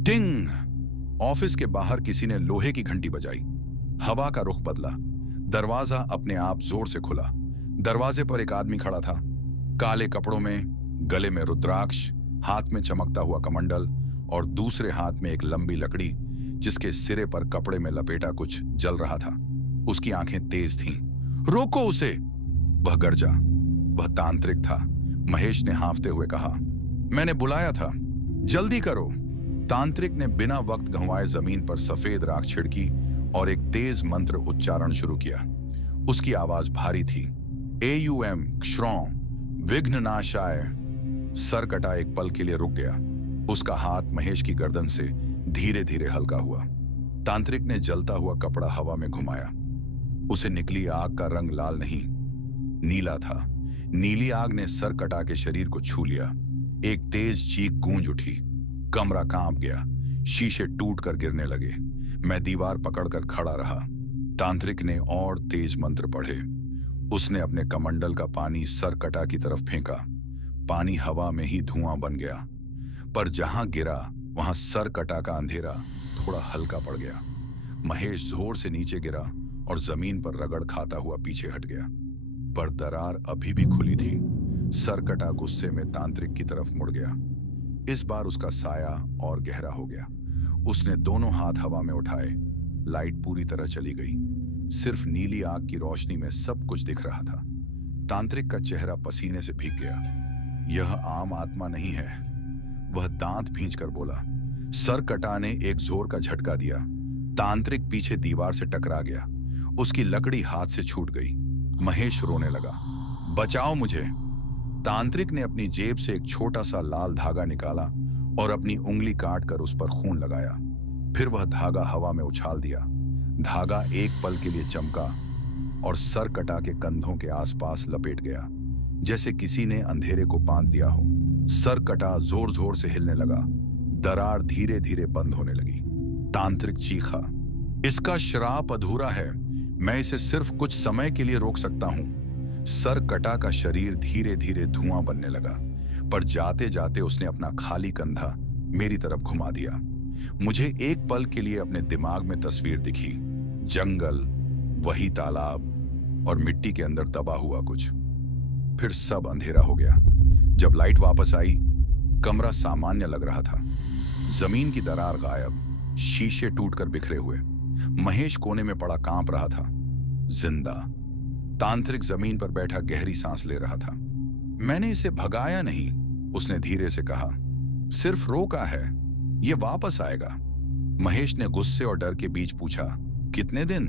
टिंग। ऑफिस के बाहर किसी ने लोहे की घंटी बजाई। हवा का रुख बदला। दरवाजा अपने आप जोर से खुला। दरवाजे पर एक आदमी खड़ा था, काले कपड़ों में, गले में रुद्राक्ष, हाथ में चमकता हुआ कमंडल और दूसरे हाथ में एक लंबी लकड़ी जिसके सिरे पर कपड़े में लपेटा कुछ जल रहा था। उसकी आंखें तेज थीं। रोको उसे! वह गरजा। वह तांत्रिक था। महेश ने हांफते हुए कहा, मैंने बुलाया था, जल्दी करो। तांत्रिक ने बिना वक्त गंवाए जमीन पर सफेद राख छिड़की और एक तेज मंत्र उच्चारण शुरू किया। उसकी आवाज भारी थी। AUM क्षरौं विघ्ननाशाय। सर कटा एक पल के लिए रुक गया। उसका हाथ महेश की गर्दन से धीरे धीरे हल्का हुआ। तांत्रिक ने जलता हुआ कपड़ा हवा में घुमाया। उसे निकली आग का रंग लाल नहीं, नीला था। नीली आग ने सर कटा के शरीर को छू लिया। एक तेज चीख गूंज उठी। कमरा कांप गया। शीशे टूट कर गिरने लगे। मैं दीवार पकड़कर खड़ा रहा। तांत्रिक ने और तेज मंत्र पढ़े। उसने अपने कमंडल का पानी सर कटा की तरफ फेंका। पानी हवा में ही धुआं बन गया, पर जहां गिरा वहां सर कटा का अंधेरा थोड़ा हल्का पड़ गया। महेश जोर से नीचे गिरा और जमीन पर रगड़ खाता हुआ पीछे हट गया। पर दरार अभी भी खुली थी। सरकटा गुस्से में तांत्रिक की तरफ मुड़ गया। इस बार उसका साया और गहरा हो गया। उसने दोनों हाथ हवा में उठाए। लाइट पूरी तरह चली गई। सिर्फ नीली आग की रोशनी में सब कुछ दिख रहा था। तांत्रिक का चेहरा पसीने से भीग गया। यह आम आत्मा नहीं है, वह दांत भींचकर बोला। सरकटा ने एक जोर का झटका दिया। तांत्रिक पीछे दीवार से टकरा गया। उसकी लकड़ी हाथ से छूट गई। महेश रोने लगा। बचाओ मुझे। तांत्रिक ने अपनी जेब से एक छोटा सा लाल धागा निकाला और अपनी उंगली काटकर उस पर खून लगाया। फिर वह धागा हवा में उछाल दिया। धागा एक पल के लिए चमका और सरकटा के कंधों के आसपास लपेट गया, जैसे किसी ने अंधेरे को बांध दिया हो। सरकटा जोर जोर से हिलने लगा। दरार धीरे धीरे बंद होने लगी। तांत्रिक चीखा, इसका श्राप अधूरा है। मैं इसे सिर्फ कुछ समय के लिए रोक सकता हूं। सरकटा का शरीर धीरे धीरे धुआं बनने लगा, पर जाते जाते उसने अपना खाली कंधा मेरी तरफ घुमा दिया। मुझे एक पल के लिए अपने दिमाग में तस्वीर दिखी। जंगल, वही तालाब और मिट्टी के अंदर दबा हुआ कुछ। फिर सब अंधेरा हो गया। जब लाइट वापस आई, कमरा सामान्य लग रहा था। जमीन की दरार गायब, शीशे टूटकर बिखरे हुए। महेश कोने में पड़ा कांप रहा था, जिंदा। तांत्रिक जमीन पर बैठा गहरी सांस ले रहा था। मैंने इसे भगाया नहीं, उसने धीरे से कहा, सिर्फ रोका है। ये वापस आएगा। महेश ने गुस्से और डर के बीच पूछा, कितने दिन?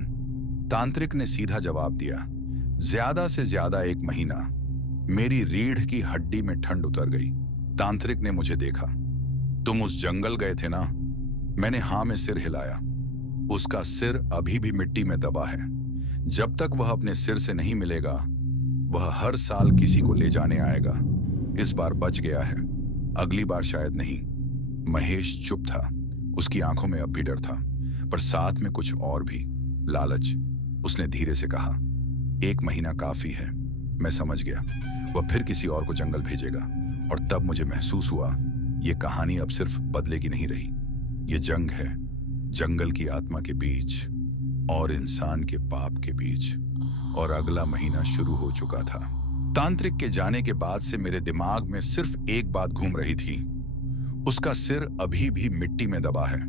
तांत्रिक ने सीधा जवाब दिया, ज्यादा से ज्यादा 1 महीना। मेरी रीढ़ की हड्डी में ठंड उतर गई। तांत्रिक ने मुझे देखा। तुम उस जंगल गए थे ना? मैंने हां में सिर हिलाया। उसका सिर अभी भी मिट्टी में दबा है। जब तक वह अपने सिर से नहीं मिलेगा, वह हर साल किसी को ले जाने आएगा। इस बार बच गया है, अगली बार शायद नहीं। महेश चुप था। उसकी आंखों में अब भी डर था, पर साथ में कुछ और भी, लालच। उसने धीरे से कहा, 1 महीना काफी है। मैं समझ गया, वह फिर किसी और को जंगल भेजेगा। और तब मुझे महसूस हुआ, यह कहानी अब सिर्फ बदले की नहीं रही। ये जंग है, जंगल की आत्मा के बीच और इंसान के पाप के बीच। और अगला महीना शुरू हो चुका था। तांत्रिक के जाने के बाद से मेरे दिमाग में सिर्फ एक बात घूम रही थी, उसका सिर अभी भी मिट्टी में दबा है।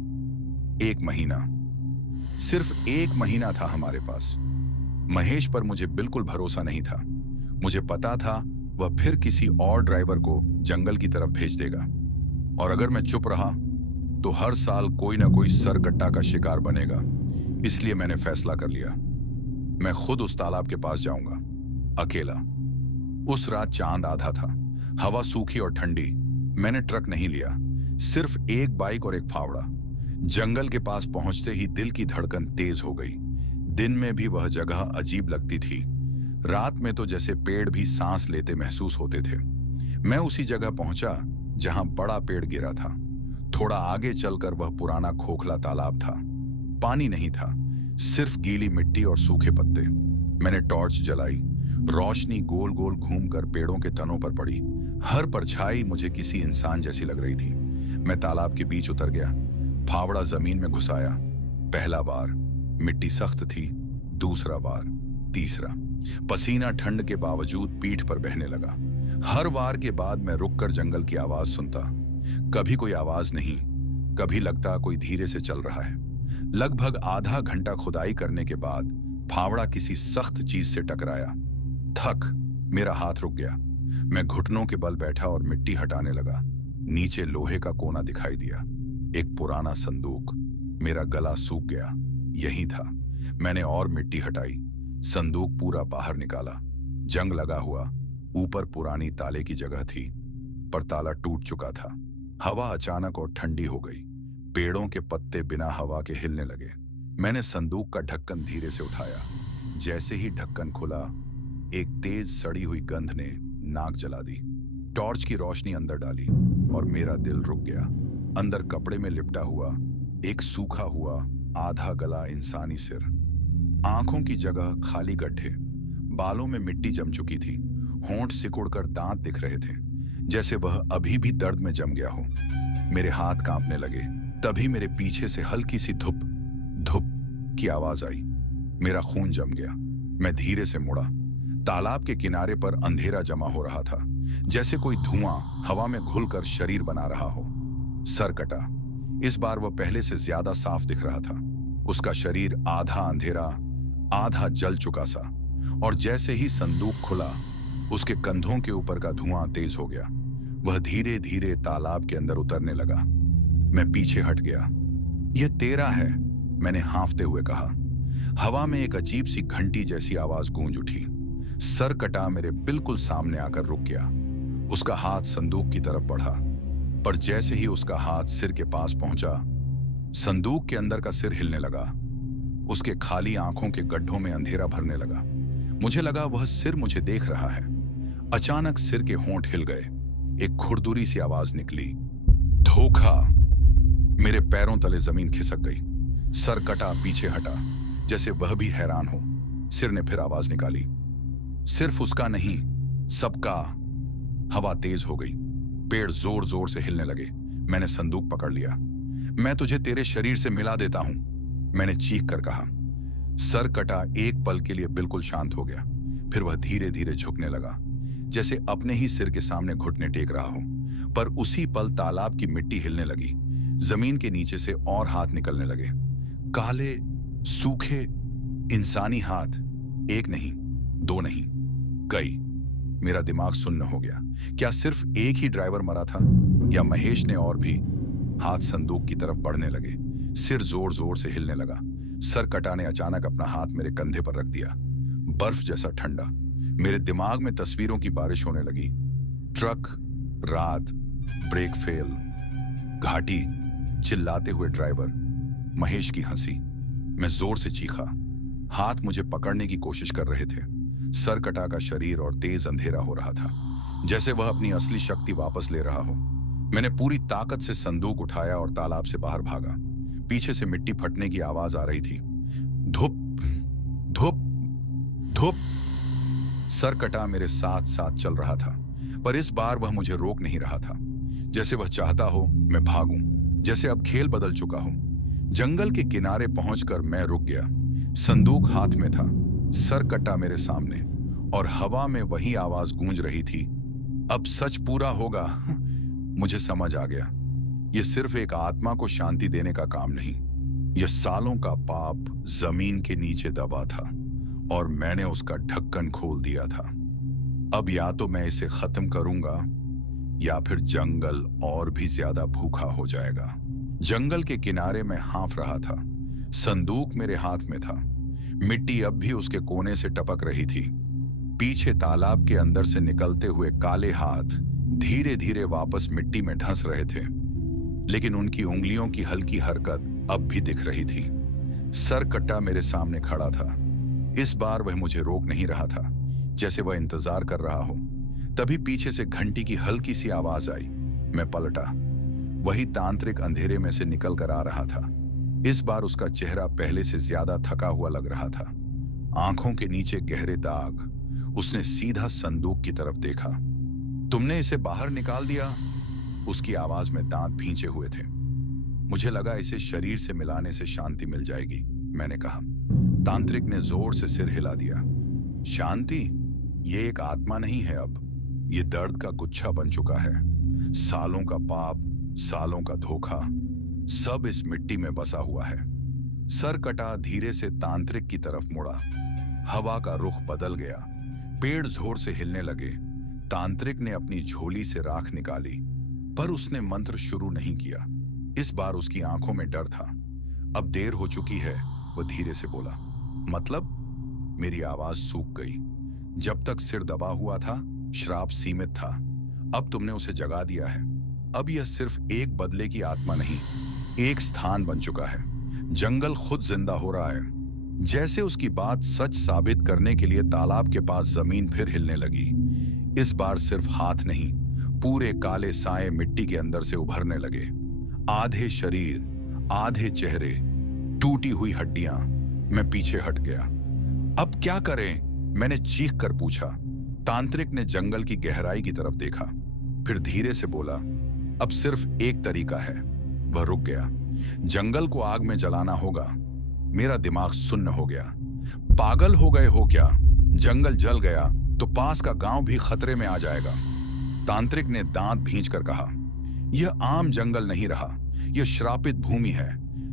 1 महीना, सिर्फ 1 महीना था हमारे पास। महेश पर मुझे बिल्कुल भरोसा नहीं था। मुझे पता था वह फिर किसी और ड्राइवर को जंगल की तरफ भेज देगा, और अगर मैं चुप रहा तो हर साल कोई ना कोई सरकट्टा का शिकार बनेगा। इसलिए मैंने फैसला कर लिया, मैं खुद उस तालाब के पास जाऊंगा, अकेला। उस रात चांद आधा था, हवा सूखी और ठंडी। मैंने ट्रक नहीं लिया, सिर्फ एक बाइक और एक फावड़ा। जंगल के पास पहुंचते ही दिल की धड़कन तेज हो गई। दिन में भी वह जगह अजीब लगती थी, रात में तो जैसे पेड़ भी सांस लेते महसूस होते थे। मैं उसी जगह पहुंचा जहां बड़ा पेड़ गिरा था। थोड़ा आगे चलकर वह पुराना खोखला तालाब था। पानी नहीं था, सिर्फ गीली मिट्टी और सूखे पत्ते। मैंने टॉर्च जलाई। रोशनी गोल गोल घूमकर पेड़ों के तनों पर पड़ी। हर परछाई मुझे किसी इंसान जैसी लग रही थी। मैं तालाब के बीच उतर गया, फावड़ा जमीन में घुसाया। पहला बार मिट्टी सख्त थी, दूसरा बार, तीसरा। पसीना ठंड के बावजूद पीठ पर बहने लगा। हर वार के बाद मैं रुककर जंगल की आवाज सुनता। कभी कोई आवाज नहीं, कभी लगता कोई धीरे से चल रहा है। लगभग आधा घंटा खुदाई करने के बाद फावड़ा किसी सख्त चीज से टकराया। थक, मेरा हाथ रुक गया। मैं घुटनों के बल बैठा और मिट्टी हटाने लगा। नीचे लोहे का कोना दिखाई दिया, एक पुराना संदूक। मेरा गला सूख गया। यही था। मैंने और मिट्टी हटाई, संदूक पूरा बाहर निकाला। जंग लगा हुआ, ऊपर पुरानी ताले की जगह थी, पर ताला टूट चुका था। हवा अचानक और ठंडी हो गई। पेड़ों के पत्ते बिना हवा के हिलने लगे। मैंने संदूक का ढक्कन धीरे से उठाया। जैसे ही ढक्कन खुला, एक तेज सड़ी हुई गंध ने नाक जला दी। टॉर्च की रोशनी अंदर डाली और मेरा दिल रुक गया। अंदर कपड़े में लिपटा हुआ एक सूखा हुआ आधा गला इंसानी सिर, आंखों की जगह खाली गड्ढे, बालों में मिट्टी जम चुकी थी, होंठ सिकुड़कर दांत दिख रहे थे, जैसे वह अभी भी दर्द में जम गया हो। मेरे हाथ कांपने लगे। तभी मेरे पीछे से हल्की सी धुप धुप की आवाज आई। मेरा खून जम गया। मैं धीरे से मुड़ा। तालाब के किनारे पर अंधेरा जमा हो रहा था, जैसे कोई धुआं हवा में घुलकर शरीर बना रहा हो। सर कटा। इस बार वह पहले से ज्यादा साफ दिख रहा था। उसका शरीर आधा अंधेरा, आधा जल चुका सा, और जैसे ही संदूक खुला, उसके कंधों के ऊपर का धुआं तेज हो गया। वह धीरे धीरे तालाब के अंदर उतरने लगा। मैं पीछे हट गया। यह तेरा है, मैंने हाँफते हुए कहा। हवा में एक अजीब सी घंटी जैसी आवाज गूंज उठी। सर कटा मेरे बिल्कुल सामने आकर रुक गया। उसका हाथ संदूक की तरफ बढ़ा, पर जैसे ही उसका हाथ सिर के पास पहुंचा, संदूक के अंदर का सिर हिलने लगा। उसके खाली आंखों के गड्ढों में अंधेरा भरने लगा। मुझे लगा वह सिर मुझे देख रहा है। अचानक सिर के होंठ हिल गए। एक खुरदुरी सी आवाज निकली, धोखा। मेरे पैरों तले जमीन खिसक गई। सर कटा पीछे हटा, जैसे वह भी हैरान हो। सिर ने फिर आवाज निकाली, सिर्फ उसका नहीं, सबका। हवा तेज हो गई। पेड़ जोर जोर से हिलने लगे। मैंने संदूक पकड़ लिया। मैं तुझे तेरे शरीर से मिला देता हूं, मैंने चीख कर कहा। सर कटा एक पल के लिए बिल्कुल शांत हो गया। फिर वह धीरे धीरे झुकने लगा, जैसे अपने ही सिर के सामने घुटने टेक रहा हो। पर उसी पल तालाब की मिट्टी हिलने लगी। जमीन के नीचे से और हाथ निकलने लगे, काले, सूखे, इंसानी हाथ। एक नहीं, दो नहीं, कई। मेरा दिमाग सुन्न हो गया। क्या सिर्फ एक ही ड्राइवर मरा था, या महेश ने और भी? हाथ संदूक की तरफ बढ़ने लगे। सिर जोर जोर से हिलने लगा। सर कटा ने अचानक अपना हाथ मेरे कंधे पर रख दिया, बर्फ जैसा ठंडा। मेरे दिमाग में तस्वीरों की बारिश होने लगी। ट्रक, रात, ब्रेक फेल, घाटी, चिल्लाते हुए ड्राइवर, महेश की हंसी। मैं जोर से चीखा। हाथ मुझे पकड़ने की कोशिश कर रहे थे। सर कटा का शरीर और तेज अंधेरा हो रहा था, जैसे वह अपनी असली शक्ति वापस ले रहा हो। मैंने पूरी ताकत से संदूक उठाया और तालाब से बाहर भागा। पीछे से मिट्टी फटने की आवाज आ रही थी। धुप धुप धुप। सर कटा मेरे साथ साथ चल रहा था, पर इस बार वह मुझे रोक नहीं रहा था। जैसे वह चाहता हो मैं भागूं, जैसे अब खेल बदल चुका हो। जंगल के किनारे पहुंचकर मैं रुक गया। संदूक हाथ में था, सर कटा मेरे सामने, और हवा में वही आवाज गूंज रही थी, अब सच पूरा होगा। मुझे समझ आ गया, यह सिर्फ एक आत्मा को शांति देने का काम नहीं, यह सालों का पाप जमीन के नीचे दबा था, और मैंने उसका ढक्कन खोल दिया था। अब या तो मैं इसे खत्म करूंगा, या फिर जंगल और भी ज्यादा भूखा हो जाएगा। जंगल के किनारे मैं हाँफ रहा था। संदूक मेरे हाथ में था। मिट्टी अब भी उसके कोने से टपक रही थी। पीछे तालाब के अंदर से निकलते हुए काले हाथ धीरे धीरे वापस मिट्टी में धंस रहे थे, लेकिन उनकी उंगलियों की हल्की हरकत अब भी दिख रही थी। सर कट्टा मेरे सामने खड़ा था। इस बार वह मुझे रोक नहीं रहा था, जैसे वह इंतजार कर रहा हो। तभी पीछे से घंटी की हल्की सी आवाज आई। मैं पलटा। वही तांत्रिक अंधेरे में से निकल कर आ रहा था। इस बार उसका चेहरा पहले से ज्यादा थका हुआ लग रहा था। आंखों के नीचे गहरे दाग। उसने सीधा संदूक की तरफ देखा। तुमने इसे बाहर निकाल दिया? उसकी आवाज में दांत भींचे हुए थे। मुझे लगा इसे शरीर से मिलाने से शांति मिल जाएगी, मैंने कहा। तांत्रिक ने जोर से सिर हिला दिया। शांति? ये एक आत्मा नहीं है, अब ये दर्द का गुच्छा बन चुका है। सालों का पाप, सालों का धोखा, सब इस मिट्टी में बसा हुआ है। सर कटा धीरे से तांत्रिक की तरफ मुड़ा। हवा का रुख बदल गया। पेड़ जोर से हिलने लगे। तांत्रिक ने अपनी झोली से राख निकाली, पर उसने मंत्र शुरू नहीं किया। इस बार उसकी आंखों में डर था। अब देर हो चुकी है, वह धीरे से बोला। मतलब? मेरी आवाज सूख गई। जब तक सिर दबा हुआ था, श्राप सीमित था। अब तुमने उसे जगा दिया है। अब यह सिर्फ एक बदले की आत्मा नहीं, एक स्थान बन चुका है। जंगल खुद जिंदा हो रहा है। जैसे उसकी बात सच साबित करने के लिए तालाब के पास जमीन फिर हिलने लगी। इस बार सिर्फ हाथ नहीं, पूरे काले साए मिट्टी के अंदर से उभरने लगे। आधे शरीर, आधे चेहरे, टूटी हुई हड्डियां। मैं पीछे हट गया। अब क्या करें? मैंने चीख कर पूछा। तांत्रिक ने जंगल की गहराई की तरफ देखा, फिर धीरे से बोला, अब सिर्फ एक तरीका है। वह रुक गया। जंगल को आग में जलाना होगा। मेरा दिमाग सुन्न हो गया। पागल हो गए हो क्या? जंगल जल गया तो पास का गांव भी खतरे में आ जाएगा। तांत्रिक ने दांत भींचकर कहा, यह आम जंगल नहीं रहा, यह श्रापित भूमि है।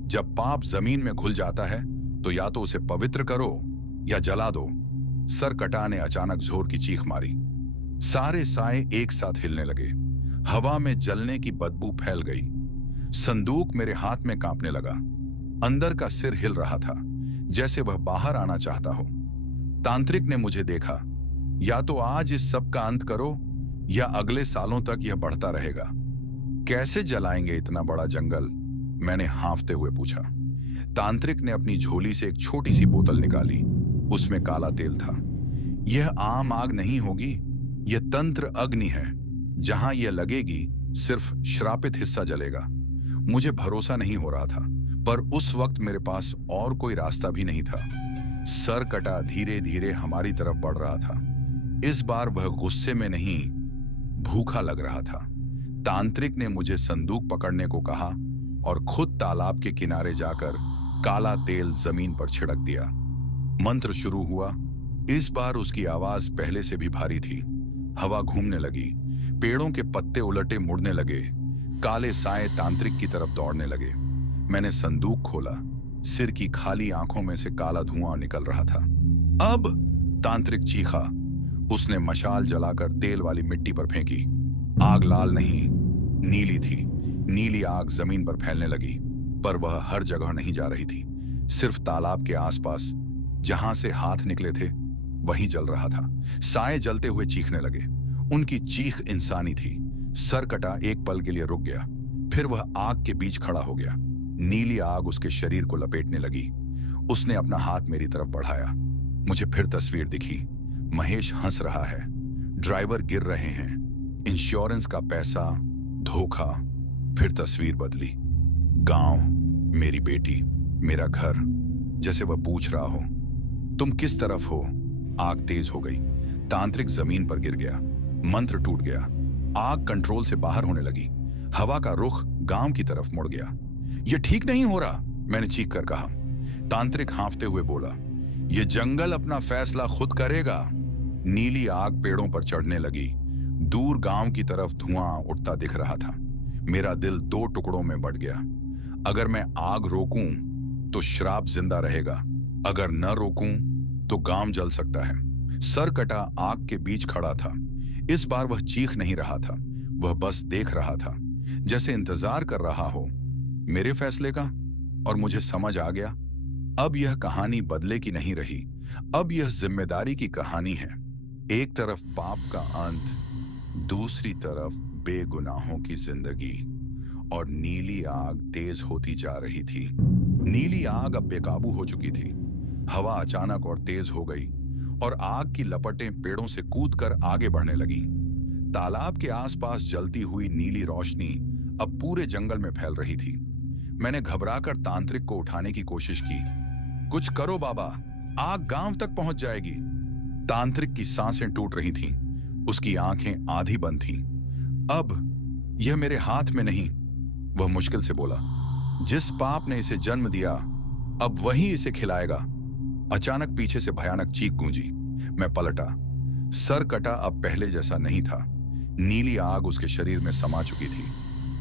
जब पाप जमीन में घुल जाता है तो या तो उसे पवित्र करो या जला दो। सरकटा ने अचानक जोर की चीख मारी। सारे साए एक साथ हिलने लगे। हवा में जलने की बदबू फैल गई। संदूक मेरे हाथ में कांपने लगा। अंदर का सिर हिल रहा था, जैसे वह बाहर आना चाहता हो। तांत्रिक ने मुझे देखा। या तो आज इस सब का अंत करो या अगले सालों तक यह बढ़ता रहेगा। कैसे जलाएंगे इतना बड़ा जंगल? मैंने हांफते हुए पूछा। तांत्रिक ने अपनी झोली से एक छोटी सी बोतल निकाली। उसमें काला तेल था। यह आम आग नहीं होगी, यह तंत्र अग्नि है। जहां यह लगेगी सिर्फ श्रापित हिस्सा जलेगा। मुझे भरोसा नहीं हो रहा था, पर उस वक्त मेरे पास और कोई रास्ता भी नहीं था। सरकटा धीरे धीरे हमारी तरफ बढ़ रहा था। इस बार वह गुस्से में नहीं, भूखा लग रहा था। तांत्रिक ने मुझे संदूक पकड़ने को कहा और खुद तालाब के किनारे जाकर काला तेल जमीन पर छिड़क दिया। मंत्र शुरू हुआ। इस बार उसकी आवाज पहले से भी भारी थी। हवा घूमने लगी, पेड़ों के पत्ते उलटे मुड़ने लगे, काले साए तांत्रिक की तरफ दौड़ने लगे। मैंने संदूक खोला। सिर की खाली आंखों में से काला धुआं निकल रहा था। अब! तांत्रिक चीखा। उसने मशाल जलाकर तेल वाली मिट्टी पर फेंकी। आग लाल नहीं, नीली थी। नीली आग जमीन पर फैलने लगी, पर वह हर जगह नहीं जा रही थी। सिर्फ तालाब के आसपास जहां से हाथ निकले थे वहीं जल रहा था। साए जलते हुए चीखने लगे। उनकी चीख इंसानी थी। सरकटा एक पल के लिए रुक गया, फिर वह आग के बीच खड़ा हो गया। नीली आग उसके शरीर को लपेटने लगी। उसने अपना हाथ मेरी तरफ बढ़ाया। मुझे फिर तस्वीर दिखी। महेश हंस रहा है, ड्राइवर गिर रहे हैं, इंश्योरेंस का पैसा, धोखा। फिर तस्वीर बदली। गांव, मेरी बेटी, मेरा घर। जैसे वह पूछ रहा हो, तुम किस तरफ हो? आग तेज हो गई। तांत्रिक जमीन पर गिर गया। मंत्र टूट गया। आग कंट्रोल से बाहर होने लगी। हवा का रुख गांव की तरफ मुड़ गया। यह ठीक नहीं हो रहा, मैंने चीख कर कहा। तांत्रिक हांफते हुए बोला, यह जंगल अपना फैसला खुद करेगा। नीली आग पेड़ों पर चढ़ने लगी। दूर गांव की तरफ धुआं उठता दिख रहा था। मेरा दिल दो टुकड़ों में बंट गया। अगर मैं आग रोकूं तो श्राप जिंदा रहेगा, अगर न रोकूं तो गांव जल सकता है। सरकटा आग के बीच खड़ा था। इस बार वह चीख नहीं रहा था, वह बस देख रहा था, जैसे इंतजार कर रहा हो मेरे फैसले का। और मुझे समझ आ गया, अब यह कहानी बदले की नहीं रही, अब यह जिम्मेदारी की कहानी है। एक तरफ पाप का अंत, दूसरी तरफ बेगुनाहों की जिंदगी। और नीली आग तेज होती जा रही थी। नीली आग अब बेकाबू हो चुकी थी। हवा अचानक और तेज हो गई और आग की लपटें पेड़ों से कूदकर आगे बढ़ने लगी। तालाब के आसपास जलती हुई नीली रोशनी अब पूरे जंगल में फैल रही थी। मैंने घबराकर तांत्रिक को उठाने की कोशिश की। कुछ करो बाबा, आग गांव तक पहुंच जाएगी। तांत्रिक की सांसें टूट रही थीं, उसकी आंखें आधी बंद थीं। अब यह मेरे हाथ में नहीं, वह मुश्किल से बोला। जिस पाप ने इसे जन्म दिया, अब वही इसे खिलाएगा। अचानक पीछे से भयानक चीख गूंजी। मैं पलटा। सरकटा अब पहले जैसा नहीं था। नीली आग उसके शरीर में समा चुकी थी।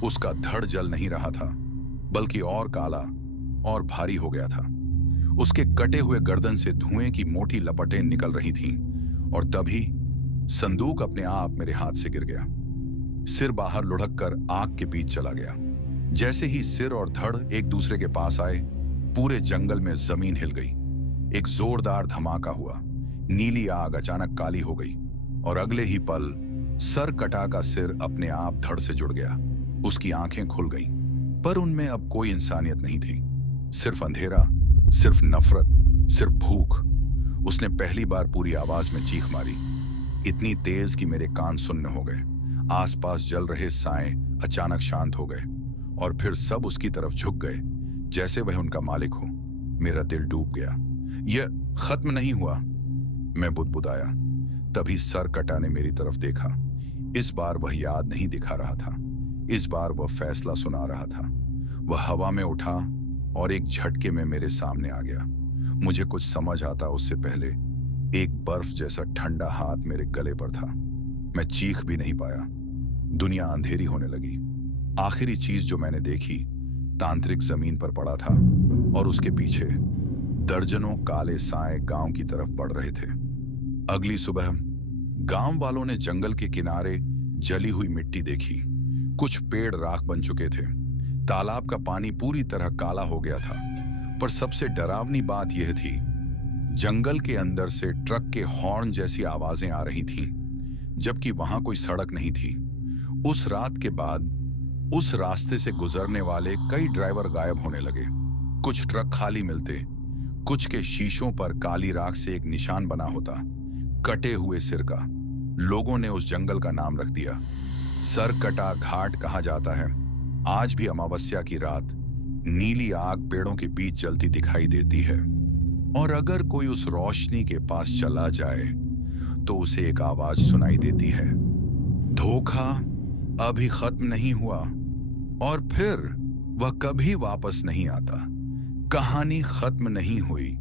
उसका धड़ जल नहीं रहा था, बल्कि और काला और भारी हो गया था। उसके कटे हुए गर्दन से धुएं की मोटी लपटें निकल रही थीं। और तभी संदूक अपने आप मेरे हाथ से गिर गया। सिर बाहर लुढ़क कर आग के बीच चला गया। जैसे ही सिर और धड़ एक दूसरे के पास आए, पूरे जंगल में जमीन हिल गई। एक जोरदार धमाका हुआ। नीली आग अचानक काली हो गई और अगले ही पल सरकटा का सिर अपने आप धड़ से जुड़ गया। उसकी आंखें खुल गईं, पर उनमें अब कोई इंसानियत नहीं थी। सिर्फ अंधेरा, सिर्फ नफरत, सिर्फ भूख। उसने पहली बार पूरी आवाज में चीख मारी, इतनी तेज कि मेरे कान सुन्न हो गए। आसपास जल रहे साए अचानक शांत हो गए और फिर सब उसकी तरफ झुक गए, जैसे वह उनका मालिक हो। मेरा दिल डूब गया। यह खत्म नहीं हुआ, मैं बुदबुदाया। तभी सरकटा ने मेरी तरफ देखा। इस बार वह याद नहीं दिखा रहा था, इस बार वह फैसला सुना रहा था। वह हवा में उठा और एक झटके में मेरे सामने आ गया। मुझे कुछ समझ आता उससे पहले एक बर्फ जैसा ठंडा हाथ मेरे गले पर था। मैं चीख भी नहीं पाया। दुनिया अंधेरी होने लगी। आखिरी चीज जो मैंने देखी, तांत्रिक जमीन पर पड़ा था और उसके पीछे दर्जनों काले साए गांव की तरफ बढ़ रहे थे। अगली सुबह गांव वालों ने जंगल के किनारे जली हुई मिट्टी देखी। कुछ पेड़ राख बन चुके थे। तालाब का पानी पूरी तरह काला हो गया था। पर सबसे डरावनी बात यह थी, जंगल के अंदर से ट्रक के हॉर्न जैसी आवाजें आ रही थीं, जबकि वहां कोई सड़क नहीं थी। उस रात के बाद उस रास्ते से गुजरने वाले कई ड्राइवर गायब होने लगे। कुछ ट्रक खाली मिलते, कुछ के शीशों पर काली राख से एक निशान बना होता, कटे हुए सिर का। लोगों ने उस जंगल का नाम रख दिया, सरकटा घाट कहा जाता है। आज भी अमावस्या की रात नीली आग पेड़ों के बीच जलती दिखाई देती है, और अगर कोई उस रोशनी के पास चला जाए तो उसे एक आवाज सुनाई देती है, धोखा अभी खत्म नहीं हुआ। और फिर वह कभी वापस नहीं आता। कहानी खत्म नहीं हुई,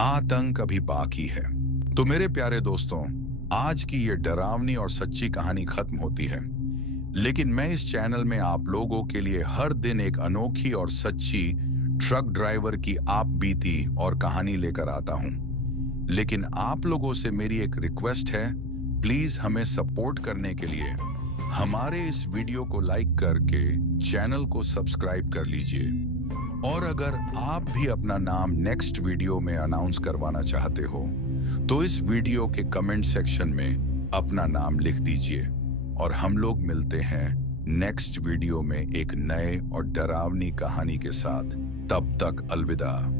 आतंक अभी बाकी है। तो मेरे प्यारे दोस्तों, आज की ये डरावनी और सच्ची कहानी खत्म होती है, लेकिन मैं इस चैनल में आप लोगों के लिए हर दिन एक अनोखी और सच्ची ट्रक ड्राइवर की आप बीती और कहानी लेकर आता हूं। लेकिन आप लोगों से मेरी एक रिक्वेस्ट है, प्लीज हमें सपोर्ट करने के लिए हमारे इस वीडियो को लाइक करके चैनल को सब्सक्राइब कर लीजिए। और अगर आप भी अपना नाम नेक्स्ट वीडियो में अनाउंस करवाना चाहते हो तो इस वीडियो के कमेंट सेक्शन में अपना नाम लिख दीजिए। और हम लोग मिलते हैं नेक्स्ट वीडियो में एक नए और डरावनी कहानी के साथ। तब तक अलविदा।